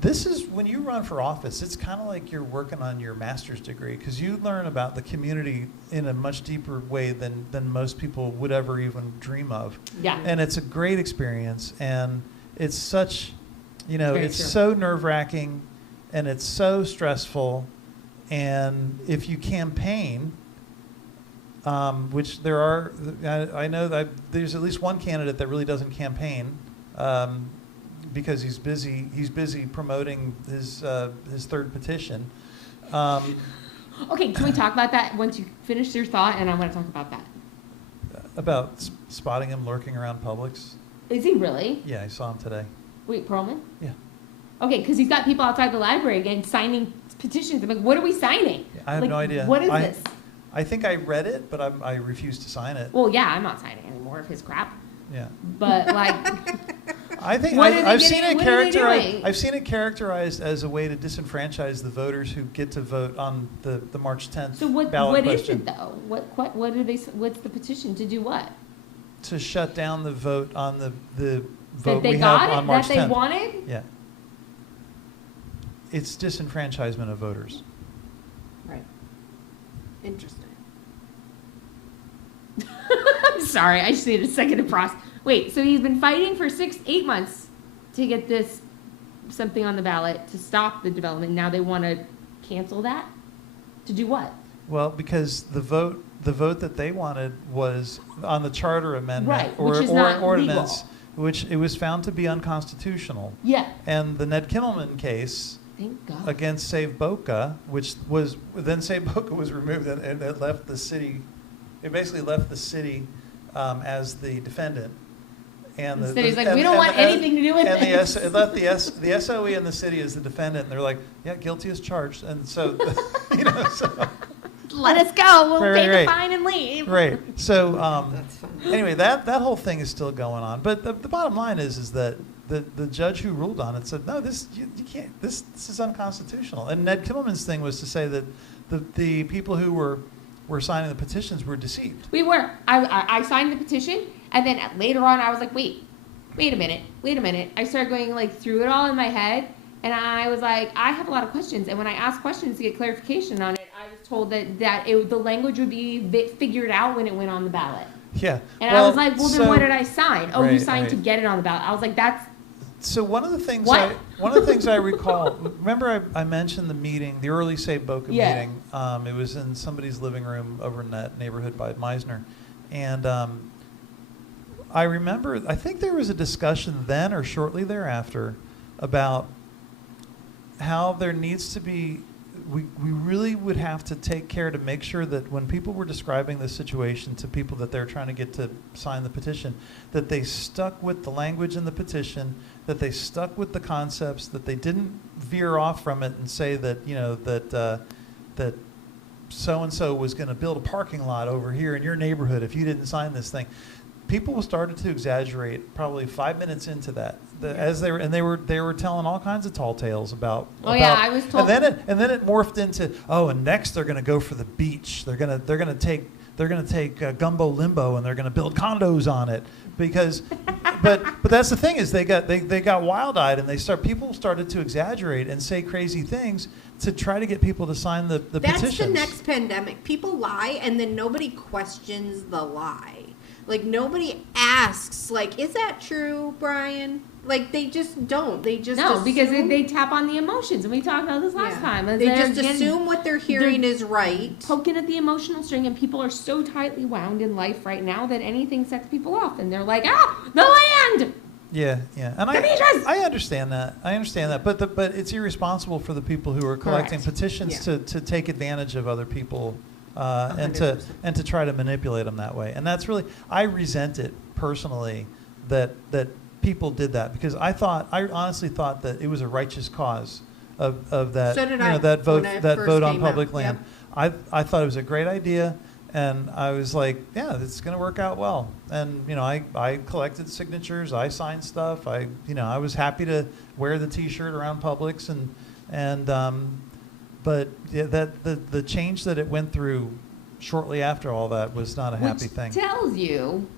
this is when you run for office. It's kind of like you're working on your master's degree because you learn about the community in a much deeper way than most people would ever even dream of. Yeah. And it's a great experience, and it's such. It's so nerve-wracking, and it's so stressful, and if you campaign, which there are, I know that there's at least one candidate that really doesn't campaign because he's busy promoting his third petition. Okay, can we talk about that once you finish your thought, and I want to talk about that. About spotting him lurking around Publix. Is he really? Yeah, I saw him today. Wait, Perlman? Yeah. Okay, because he's got people outside the library again signing petitions. I'm like, what are we signing? I have no idea. What is this? I think I read it, but I refused to sign it. Well, yeah, I'm not signing any more of his crap. Yeah. But like, I think I've seen it characterized as a way to disenfranchise the voters who get to vote on the March 10th so ballot what is question. it though? What do they? What's the petition to do? What? To shut down the vote on the vote That they we got have it? on March 10th. That they wanted? Yeah. It's disenfranchisement of voters. Right. Interesting. I'm sorry, I just need a second to process. Wait, so he's been fighting for 8 months to get this something on the ballot to stop the development. Now they want to cancel that? To do what? Well, because the vote that they wanted was on the charter amendment Right, which is not ordinance, legal. which it was found to be unconstitutional. Yeah. And the Ned Kimmelman case Thank God. against Save Boca, which was then Save Boca was removed and it left the city. It basically left the city as the defendant. And the city's like, we don't want anything to do with this. It left the SOE and the city as the defendant. And they're like, yeah, guilty as charged. And so, so. Let us go. We'll pay Right. the fine and leave. Right. So That's fun. anyway, that whole thing is still going on. But the bottom line is that the judge who ruled on it said, no, you can't. This is unconstitutional. And Ned Kimmelman's thing was to say that the people who were signing the petitions were deceived. We were. I signed the petition, and then later on, I was like, wait a minute. I started going like through it all in my head, and I was like, I have a lot of questions. And when I asked questions to get clarification on it, I was told that the language would be figured out when it went on the ballot. Yeah. And I was like, well, then what did I sign? Oh, you signed to get it on the ballot. I was like, that's. So one of the things I recall, remember I mentioned the early Save Boca meeting. It was in somebody's living room over in that neighborhood by Meisner, and I remember I think there was a discussion then or shortly thereafter about how there needs to be. We really would have to take care to make sure that when people were describing the situation to people that they're trying to get to sign the petition, that they stuck with the language in the petition, that they stuck with the concepts, that they didn't veer off from it and say that, that so-and-so was going to build a parking lot over here in your neighborhood if you didn't sign this thing. People started to exaggerate probably 5 minutes into that. They were telling all kinds of tall tales about. I was told. And then it morphed into and next they're going to go for the beach. They're going to take Gumbo Limbo and they're going to build condos on it because, but that's the thing is they got wild-eyed and people started to exaggerate and say crazy things to try to get people to sign the petitions. That's the next pandemic. People lie and then nobody questions the lie. Like, nobody asks, like, is that true, Brian? Like, they just don't. They just No, assume, because they tap on the emotions. And we talked about this last time. They just assume what they're hearing is right. Poking at the emotional string, and people are so tightly wound in life right now that anything sets people off. And they're like, the land! Yeah. And I understand that. But it's irresponsible for the people who are collecting petitions to take advantage of other people. And to try to manipulate them that way, and that's really I resent it personally that people did that because I honestly thought that it was a righteous cause of that that vote on public land. Yep. I thought it was a great idea, and I was like, yeah, it's going to work out well. And I collected signatures, I signed stuff, I was happy to wear the T-shirt around Publix and. But the change that it went through shortly after all that was not a happy thing. Which tells you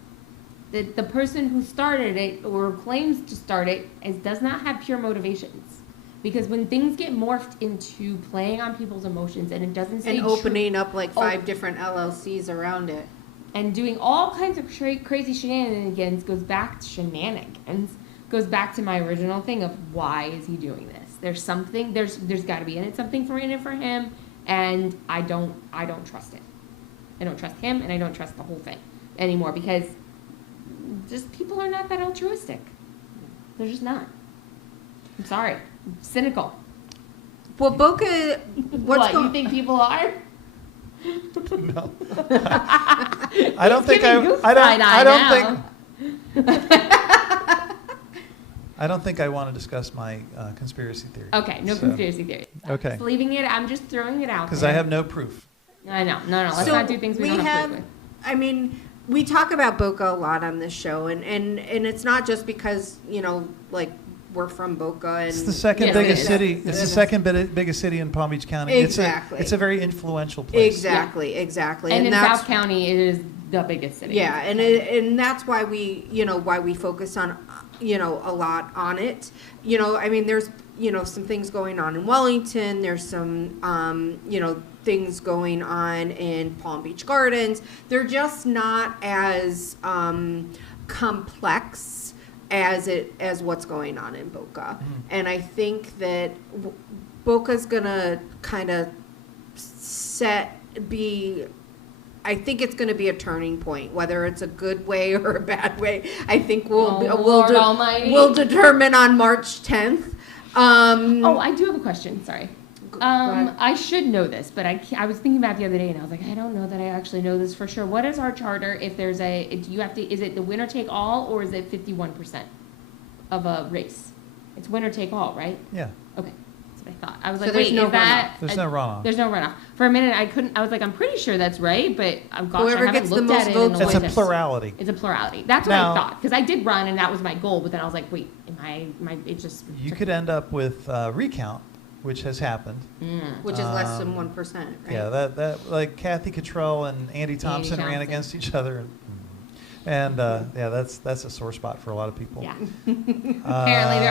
that the person who started it or claims to start it does not have pure motivations. Because when things get morphed into playing on people's emotions and it doesn't say and opening up like 5 different LLCs around it. And doing all kinds of crazy shenanigans goes back to my original thing of why is he doing this? There's something. There's got to be in it something in it for him, and I don't trust it. I don't trust him, and I don't trust the whole thing anymore because just people are not that altruistic. They're just not. I'm sorry. I'm cynical. Well, Boca, you think people are? No. I don't think I don't think I want to discuss my conspiracy theory. Okay, no conspiracy theory. Okay. Just leaving it. I'm just throwing it out. Because I have no proof. I know. No. Let's not do things we don't have proof with. I mean, we talk about Boca a lot on this show, and it's not just because, like, we're from Boca. And it's the second biggest city. It's the second biggest city in Palm Beach County. Exactly. It's a very influential place. Exactly. And in South County, it is the biggest city. Yeah, and that's why we focus on, a lot on it. I mean, there's, some things going on in Wellington. There's some, things going on in Palm Beach Gardens. They're just not as complex as what's going on in Boca. And I think that Boca's gonna kind of I think it's going to be a turning point, whether it's a good way or a bad way. I think we'll determine on March 10th. I do have a question. Sorry. I should know this, but I was thinking about it the other day, and I was like, I don't know that I actually know this for sure. What is our charter? If there's is it the winner take all, or is it 51% of a race? It's winner take all, right? Yeah. Okay. That's what I thought. I was like, there's wait, no is that? There's no runoff. There's no runoff. For a minute, I was like, I'm pretty sure that's right, but whoever I haven't gets the looked most at it votes. in a It's long a time. plurality. It's a plurality. That's what I thought, because I did run, and that was my goal. But then I was like, wait, it just. You could end up with recount, which has happened. Which is less than 1%, right? Yeah, that like Kathy Cottrell and Andy Thompson ran against each other, and that's a sore spot for a lot of people. Yeah. Apparently,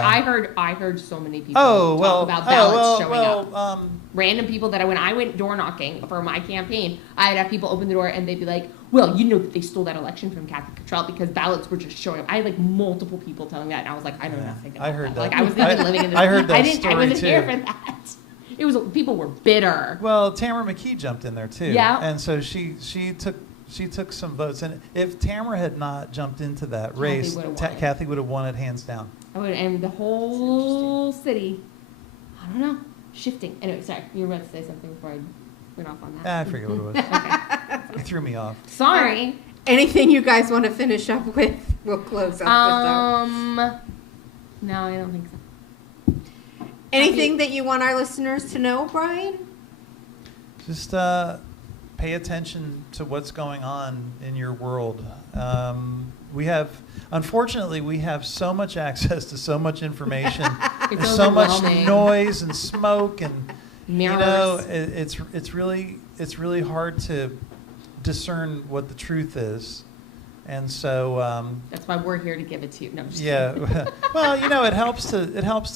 I heard so many people talk about ballots showing up. Random people that when I went door knocking for my campaign, I'd have people open the door and they'd be like, well, that they stole that election from Kathy Cottrell because ballots were just showing up. I had like multiple people telling that, and I was like, I know nothing about I heard that. Like I wasn't even living in this. I heard that story I wasn't too. here for that. It was people were bitter. Well, Tamara McKee jumped in there too. Yeah. And so she took some votes, and if Tamara had not jumped into that race, Kathy would have won it hands down. And the whole city, I don't know, shifting. Anyway, sorry, you were about to say something before I went off on that. I forget what it was. Okay. You threw me off. Sorry. Anything you guys want to finish up with? We'll close out this out. No, I don't think so. Anything that you want our listeners to know, Brian? Just pay attention to what's going on in your world. Unfortunately, we have so much access to so much information, and so much noise and smoke, and mirrors. It's really hard to discern what the truth is, and so that's why we're here to give it to you. No, I'm just kidding. Well, it helps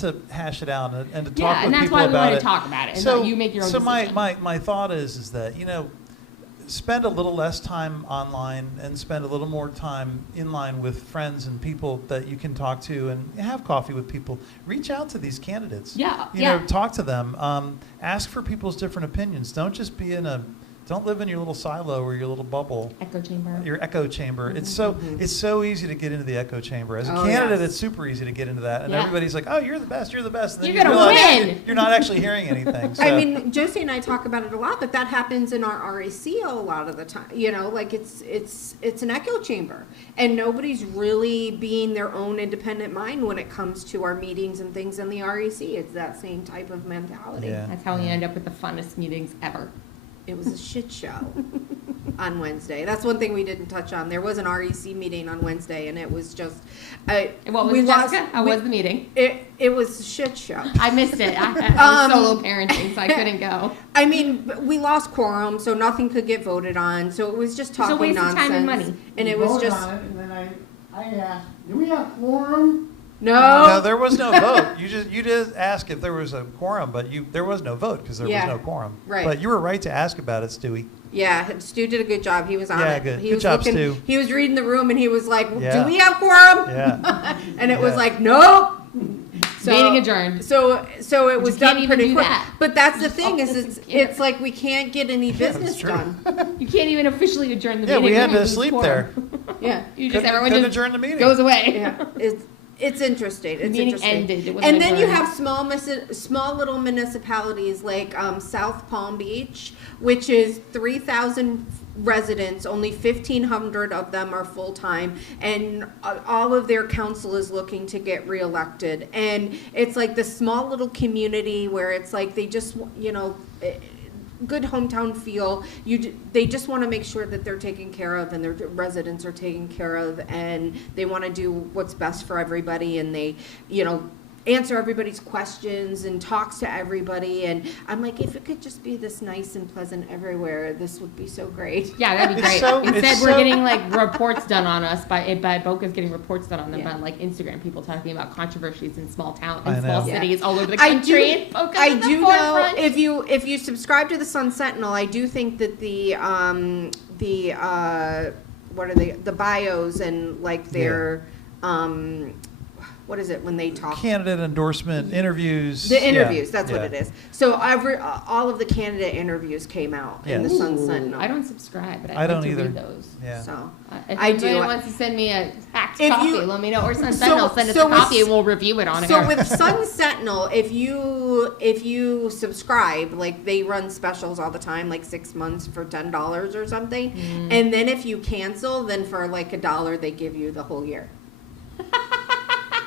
to hash it out and to talk with people about it. Yeah, and that's why we want to talk about it. And so you make your own decision. my thought is that spend a little less time online and spend a little more time in line with friends and people that you can talk to, and have coffee with people. Reach out to these candidates. Talk to them. Ask for people's different opinions. Don't just don't live in your little silo or your little bubble. Echo chamber. Your echo chamber. Mm-hmm. It's so easy to get into the echo chamber. As a candidate, it's super easy to get into that. And everybody's like, oh, you're the best, you're the best. And then you're going to win. You're not actually hearing anything. So. I mean, Josie and I talk about it a lot, but that happens in our RAC a lot of the time. Like it's an echo chamber. And nobody's really being their own independent mind when it comes to our meetings and things in the RAC. It's that same type of mentality. Yeah. That's how we end up with the funnest meetings ever. It was a shit show on Wednesday. That's one thing we didn't touch on. There was an REC meeting on Wednesday, and it was just. What was it, Jessica? How was the meeting? It was a shit show. I missed it. I was solo parenting, so I couldn't go. I mean, we lost quorum, so nothing could get voted on. So it was just talking nonsense. It's a waste of time and money. And it was just. On it, and then I asked, do we have quorum? No, there was no vote. You just asked if there was a quorum, but there was no vote because there was no quorum. Right. But you were right to ask about it, Stewie. Yeah, Stu did a good job. He was on it. Yeah, good. Good job, Stu. He was reading the room, and he was like, do we have quorum? Yeah. And it was like, nope. So, meeting adjourned. So it was done pretty quick. That. But that's the thing it's like we can't get any business done. You can't even officially adjourn the meeting. Yeah, we had to sleep there. Yeah. Everyone couldn't just adjourn the meeting. Goes away. Yeah. It's interesting. It's meeting interesting. Ended. It and then you have small little municipalities like South Palm Beach, which is 3,000 residents. Only 1,500 of them are full time, and all of their council is looking to get reelected. And it's like the small little community where it's like they just good hometown feel. They just want to make sure that they're taken care of and their residents are taken care of, and they want to do what's best for everybody, and they, answer everybody's questions and talks to everybody. And I'm like, if it could just be this nice and pleasant everywhere, this would be so great. Yeah, that'd be great. Instead, we're getting like reports done on us by Boca's getting reports done on them on like Instagram. People talking about controversies in small towns and small cities all over the country. I do know if you subscribe to the Sun Sentinel, I do think that the what are they, the bios and like their what is it when they talk? Candidate endorsement interviews. The interviews, that's what it is. So all of the candidate interviews came out in the Sun Sentinel. I don't subscribe, but I don't like to either. read those. Yeah. So if I do. anybody wants to send me a hacked copy, let me know. Or Sun Sentinel, send us a with- copy and we'll review it on So air. with Sun Sentinel, if you subscribe, like they run specials all the time, like 6 months for $10 or something, and then if you cancel, then for like $1 they give you the whole year.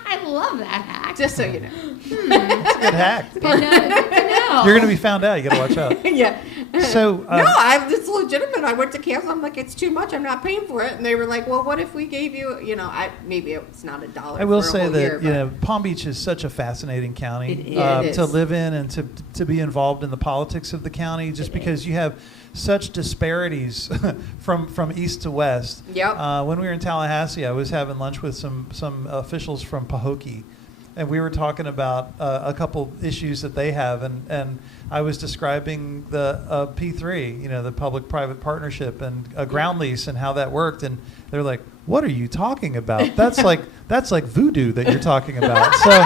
I love that hack. Just so you know. It's a good hack. Good to know. You're going to be found out. You got to watch out. Yeah. So It's legitimate. I went to cancel. I'm like, it's too much. I'm not paying for it. And they were like, well, what if we gave you, maybe it's not $1. I will for a say whole that year, Palm Beach is such a fascinating county It is. to live in and to be involved in the politics of the county, just because you have such disparities from east to west. Yep. When we were in Tallahassee, I was having lunch with some officials from Pahokee, and we were talking about a couple issues that they have, and I was describing the P3, the public-private partnership, and a ground lease and how that worked, and they're like, "What are you talking about? That's like voodoo that you're talking about." So,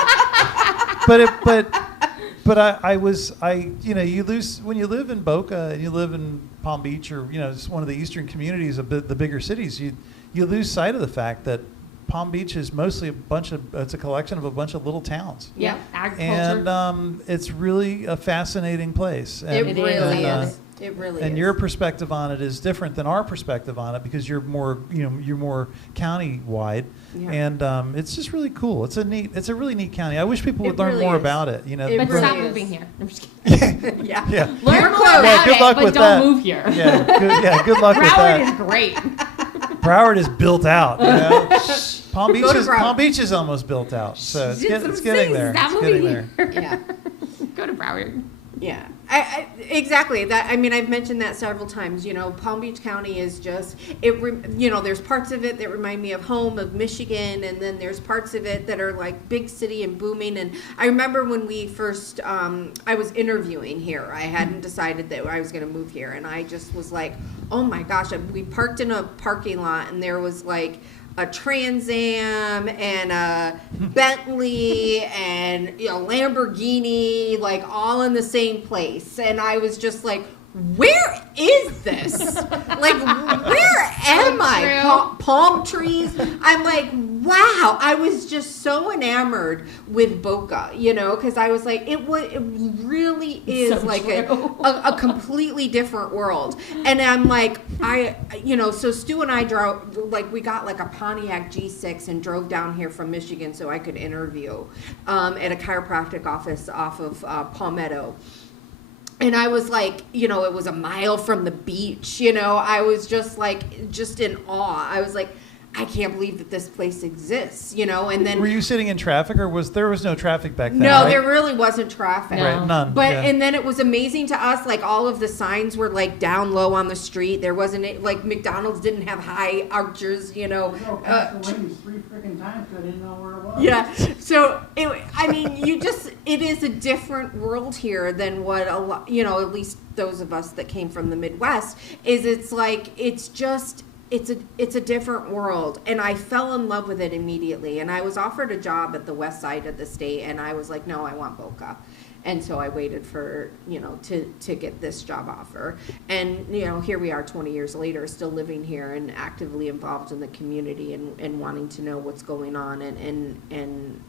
you lose when you live in Boca and you live in Palm Beach, or just one of the eastern communities of the bigger cities, you lose sight of the fact that Palm Beach is mostly it's a collection of a bunch of little towns. Yeah, agriculture. And it's really a fascinating place. It really is. It really is. And your perspective on it is different than our perspective on it, because you're more county wide. Yeah. And it's just really cool. It's a really neat county. I wish people would It learn really more is. about it. It But really stop is. moving here. I'm just kidding. Yeah. Yeah. Learn more close. about good luck it, but with don't that. move here. Good luck with Broward that. is great. Broward is built out. Palm Go to Broward. Palm Beach is almost built out. So it's getting there. Stop It's moving getting there. here. Yeah. Go to Broward. Yeah, exactly. I've mentioned that several times. Palm Beach County is just there's parts of it that remind me of home of Michigan, and then there's parts of it that are like big city and booming. And I remember when we first, I was interviewing here. I hadn't decided that I was going to move here, and I just was like, oh my gosh! We parked in a parking lot, and there was like a Trans Am and a Bentley and Lamborghini, like all in the same place, and I was just like, where is this? Like, where am I? Palm trees. I'm like, wow. I was just so enamored with Boca, because I was like, it really is So like true. a completely different world. And I'm like, so Stu and I drove, like, we got like a Pontiac G6 and drove down here from Michigan so I could interview at a chiropractic office off of Palmetto. And I was like, it was a mile from the beach, I was just in awe. I was like, I can't believe that this place exists, and then. Were you sitting in traffic, or there was no traffic back then? No, right? there really wasn't traffic. No. Right, none. But yeah. and then it was amazing to us, like all of the signs were like down low on the street. There wasn't like McDonald's didn't have high arches, I drove past the ladies 3 freaking times because I didn't know where it was. Yeah. So it is a different world here than what a lot, at least those of us that came from the Midwest, it's a different world. And I fell in love with it immediately. And I was offered a job at the west side of the state, and I was like, no, I want Boca. And so I waited for, to get this job offer. And, here we are 20 years later, still living here and actively involved in the community and wanting to know what's going on and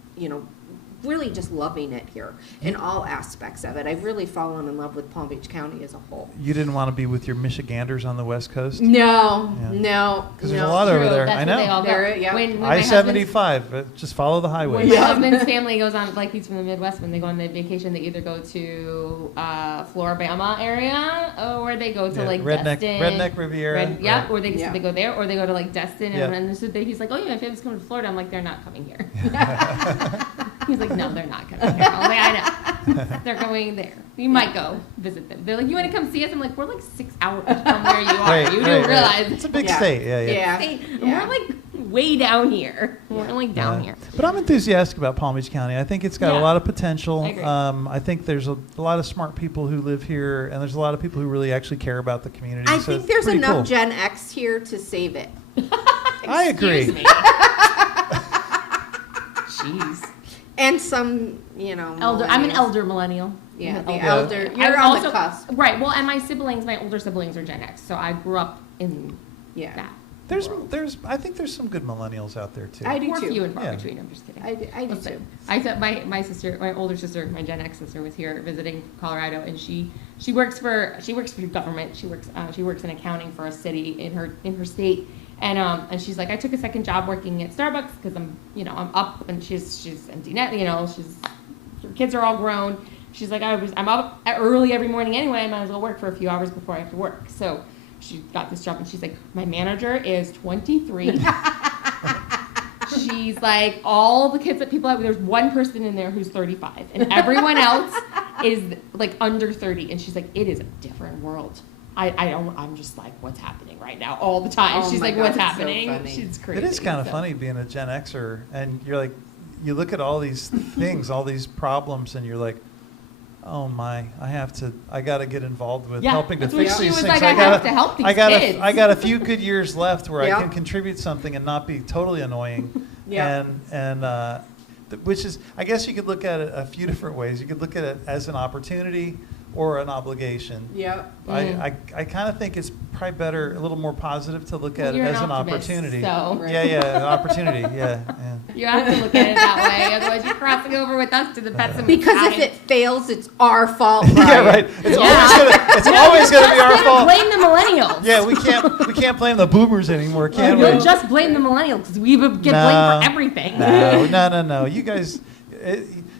really just loving it here in all aspects of it. I've really fallen in love with Palm Beach County as a whole. You didn't want to be with your Michiganders on the West Coast? No, Yeah. no. Because there's a lot over there. That's I where they know. all go. There, yeah. When my I-75, just follow the highway. When my husband's family goes on, like he's from the Midwest, when they go on the vacation, they either go to Floribama area, or they go to like Destin. Redneck Riviera. Yep, or they go there, or they go to like Destin. Yeah. And so he's like, oh yeah, my family's coming to Florida. I'm like, they're not coming here. He's like, no, they're not coming here. I'm like, I know. They're going there. You might go visit them. They're like, you want to come see us? I'm like, we're like 6 hours from where you are. You do realize it's a big state. Yeah. And we're like way down here. We're like down here. But I'm enthusiastic about Palm Beach County. I think it's got a lot of potential. I agree. I think there's a lot of smart people who live here, and there's a lot of people who really actually care about the community. I so think there's pretty enough cool. Gen X here to save it. I agree. Excuse me. Jeez. And some, Elder. I'm an elder millennial. Yeah, I'm the an elder. You're I'm on also, the cusp. Right. Well, and my older siblings are Gen X, so I grew up in that. I think there's some good millennials out there too. I do More too. few and far between. I'm just kidding. I do Listen, too. I thought my older sister, my Gen X sister, was here visiting Colorado, and she works for government. She works in accounting for a city in her state, and she's like, I took a second job working at Starbucks because I'm up, and she's empty net. Her kids are all grown. She's like, I'm up early every morning anyway. I might as well work for a few hours before I have to work. So she got this job, and she's like, my manager is 23. She's like, all the kids that people have, there's one person in there who's 35, and everyone else is like under 30. And she's like, it is a different world. I'm just like, what's happening right now all the time. Oh she's my like, God, what's it's so happening? funny. She's crazy. It is kind of funny being a Gen Xer, and you're like, you look at all these things, all these problems, and you're like, oh my, I got to get involved with helping to fix these things. Like, I have to help these kids. I got a few good years left where I Yeah. can contribute something and not be totally annoying. Yeah. And which is, I guess you could look at it a few different ways. You could look at it as an opportunity or an obligation. Yeah. I kind of think it's probably better, a little more positive to look at it You're as an an optimist, opportunity. so- Right. Yeah, an opportunity. Yeah. You have to look at it that way, otherwise you're crossing over with us to the pessimism. Because if it fails, it's our fault, Brian. Yeah, right. It's always gonna be our fault. Blame the millennials. Yeah, we can't blame the boomers anymore, can we? You'll just blame the millennials because we get blamed for everything. No. You guys,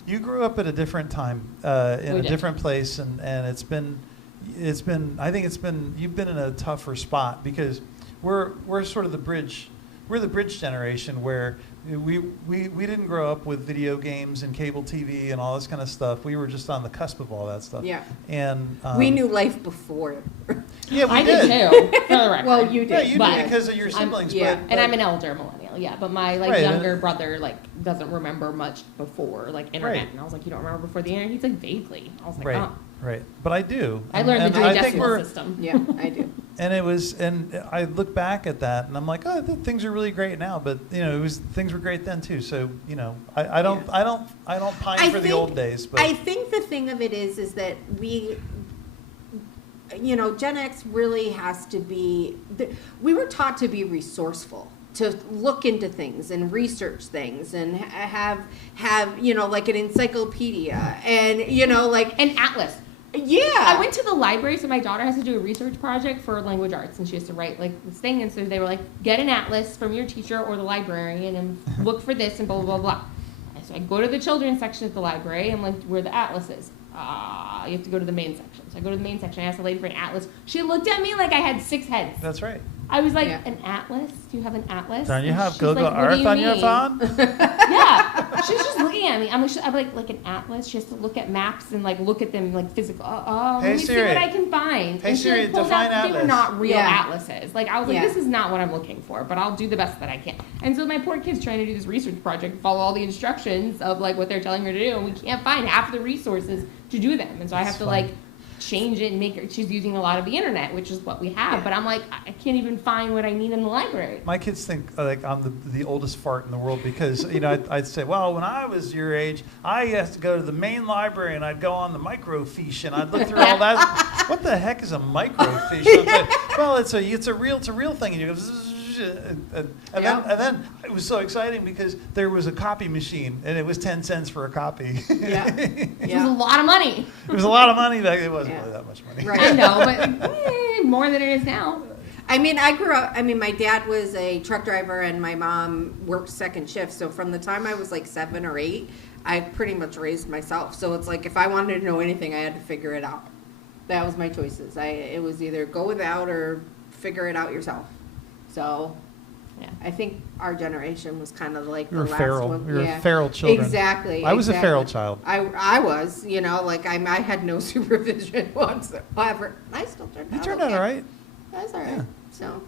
you grew up at a different time, in We a did. different place, and it's been. I think you've been in a tougher spot because we're sort of the bridge. We're the bridge generation where we didn't grow up with video games and cable TV and all this kind of stuff. We were just on the cusp of all that stuff. Yeah. And We knew life before. Yeah, we I did too. For the record. Well, you did. Yeah, you But did because of your siblings. yeah. And I'm an elder millennial, yeah. But my Right, younger brother doesn't remember much before internet. Right. And I was like, you don't remember before the internet? He's like, vaguely. I was like, Right, oh. right. But I do. I learned the And Dewey I think Decimal we're- System. Yeah, I do. And I look back at that and I'm like, oh, things are really great now. But things were great then too. So I don't pine for the old days. But I think the thing of it is that we, Gen X really has to be. We were taught to be resourceful, to look into things and research things, and have like an encyclopedia, and An atlas. yeah. I went to the library, so my daughter has to do a research project for language arts, and she has to write this thing. And so they were like, get an atlas from your teacher or the librarian and look for this and blah, blah, blah, blah. And so I go to the children's section at the library and like where the atlas is. You have to go to the main section. So I go to the main section. I asked the lady for an atlas. She looked at me like I had 6 heads. that's right. I was like, Yeah. an atlas? Do you have an atlas? Don't you And have she's Google like, "What do Earth you on your mean?" phone? Yeah. She's just looking at me. I'm like an atlas. She has to look at maps and look at them physical. Hey, Let me see Siri. what I can find. Hey, and she Siri, pulled define out, They were atlas. not real Yeah. atlases. I was like, Yeah. this is not what I'm looking for, but I'll do the best that I can. And so my poor kid's trying to do this research project, follow all the instructions of what they're telling her to do, and we can't find half the resources to do them. And so I have to funny. change it and make her. She's using a lot of the internet, which is what we have. Yeah. But I'm like, I can't even find what I need in the library. My kids think I'm the oldest fart in the world because I'd say, well, when I was your age, I used to go to the main library and I'd go on the microfiche and I'd look through all that. What the heck is a microfiche? Well, it's a reel-to-reel thing. And you go, zzz, then it was so exciting because there was a copy machine and it was 10 cents for a copy. Yeah. It was a lot of money. It was a lot of money back then. It wasn't really that much money. Right. I know, but more than it is now. I mean, I grew up, my dad was a truck driver and my mom worked second shift. So from the time I was like 7 or 8, I pretty much raised myself. So it's like if I wanted to know anything, I had to figure it out. That was my choices. It was either go without or figure it out yourself. So Yeah. I think our generation was kind of like We were the last feral. one. We were feral children. Exactly. I was a feral child. I was, like I had no supervision whatsoever. I still turned out You turned out all right. That's all right. Yeah. So,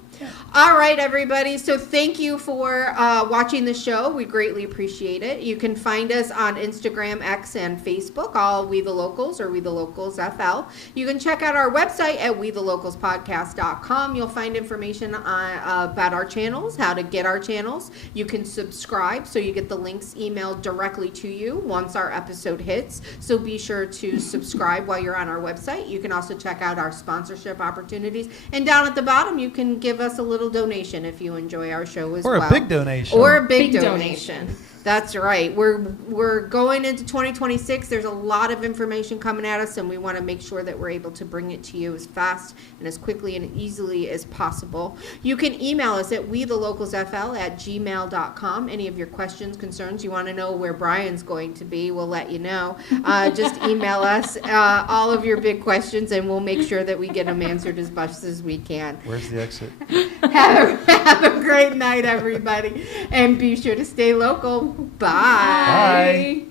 all right, everybody. So thank you for watching the show. We greatly appreciate it. You can find us on Instagram, X, and Facebook, all We the Locals or We the Locals FL. You can check out our website at WeTheLocalsPodcast.com. You'll find information about our channels, how to get our channels. You can subscribe so you get the links emailed directly to you once our episode hits. So be sure to subscribe while you're on our website. You can also check out our sponsorship opportunities. And down at the bottom, you can give us a little donation if you enjoy our show as well. Or a big donation. Or a big Big donation. That's right. We're going into 2026. There's a lot of information coming at us, and we want to make sure that we're able to bring it to you as fast and as quickly and easily as possible. You can email us at wethelocalsfl@gmail.com. Any of your questions, concerns, you want to know where Brian's going to be, we'll let you know. Just email us all of your big questions, and we'll make sure that we get them answered as best as we can. Where's the exit? Have a great night, everybody, and be sure to stay local. Bye. Bye.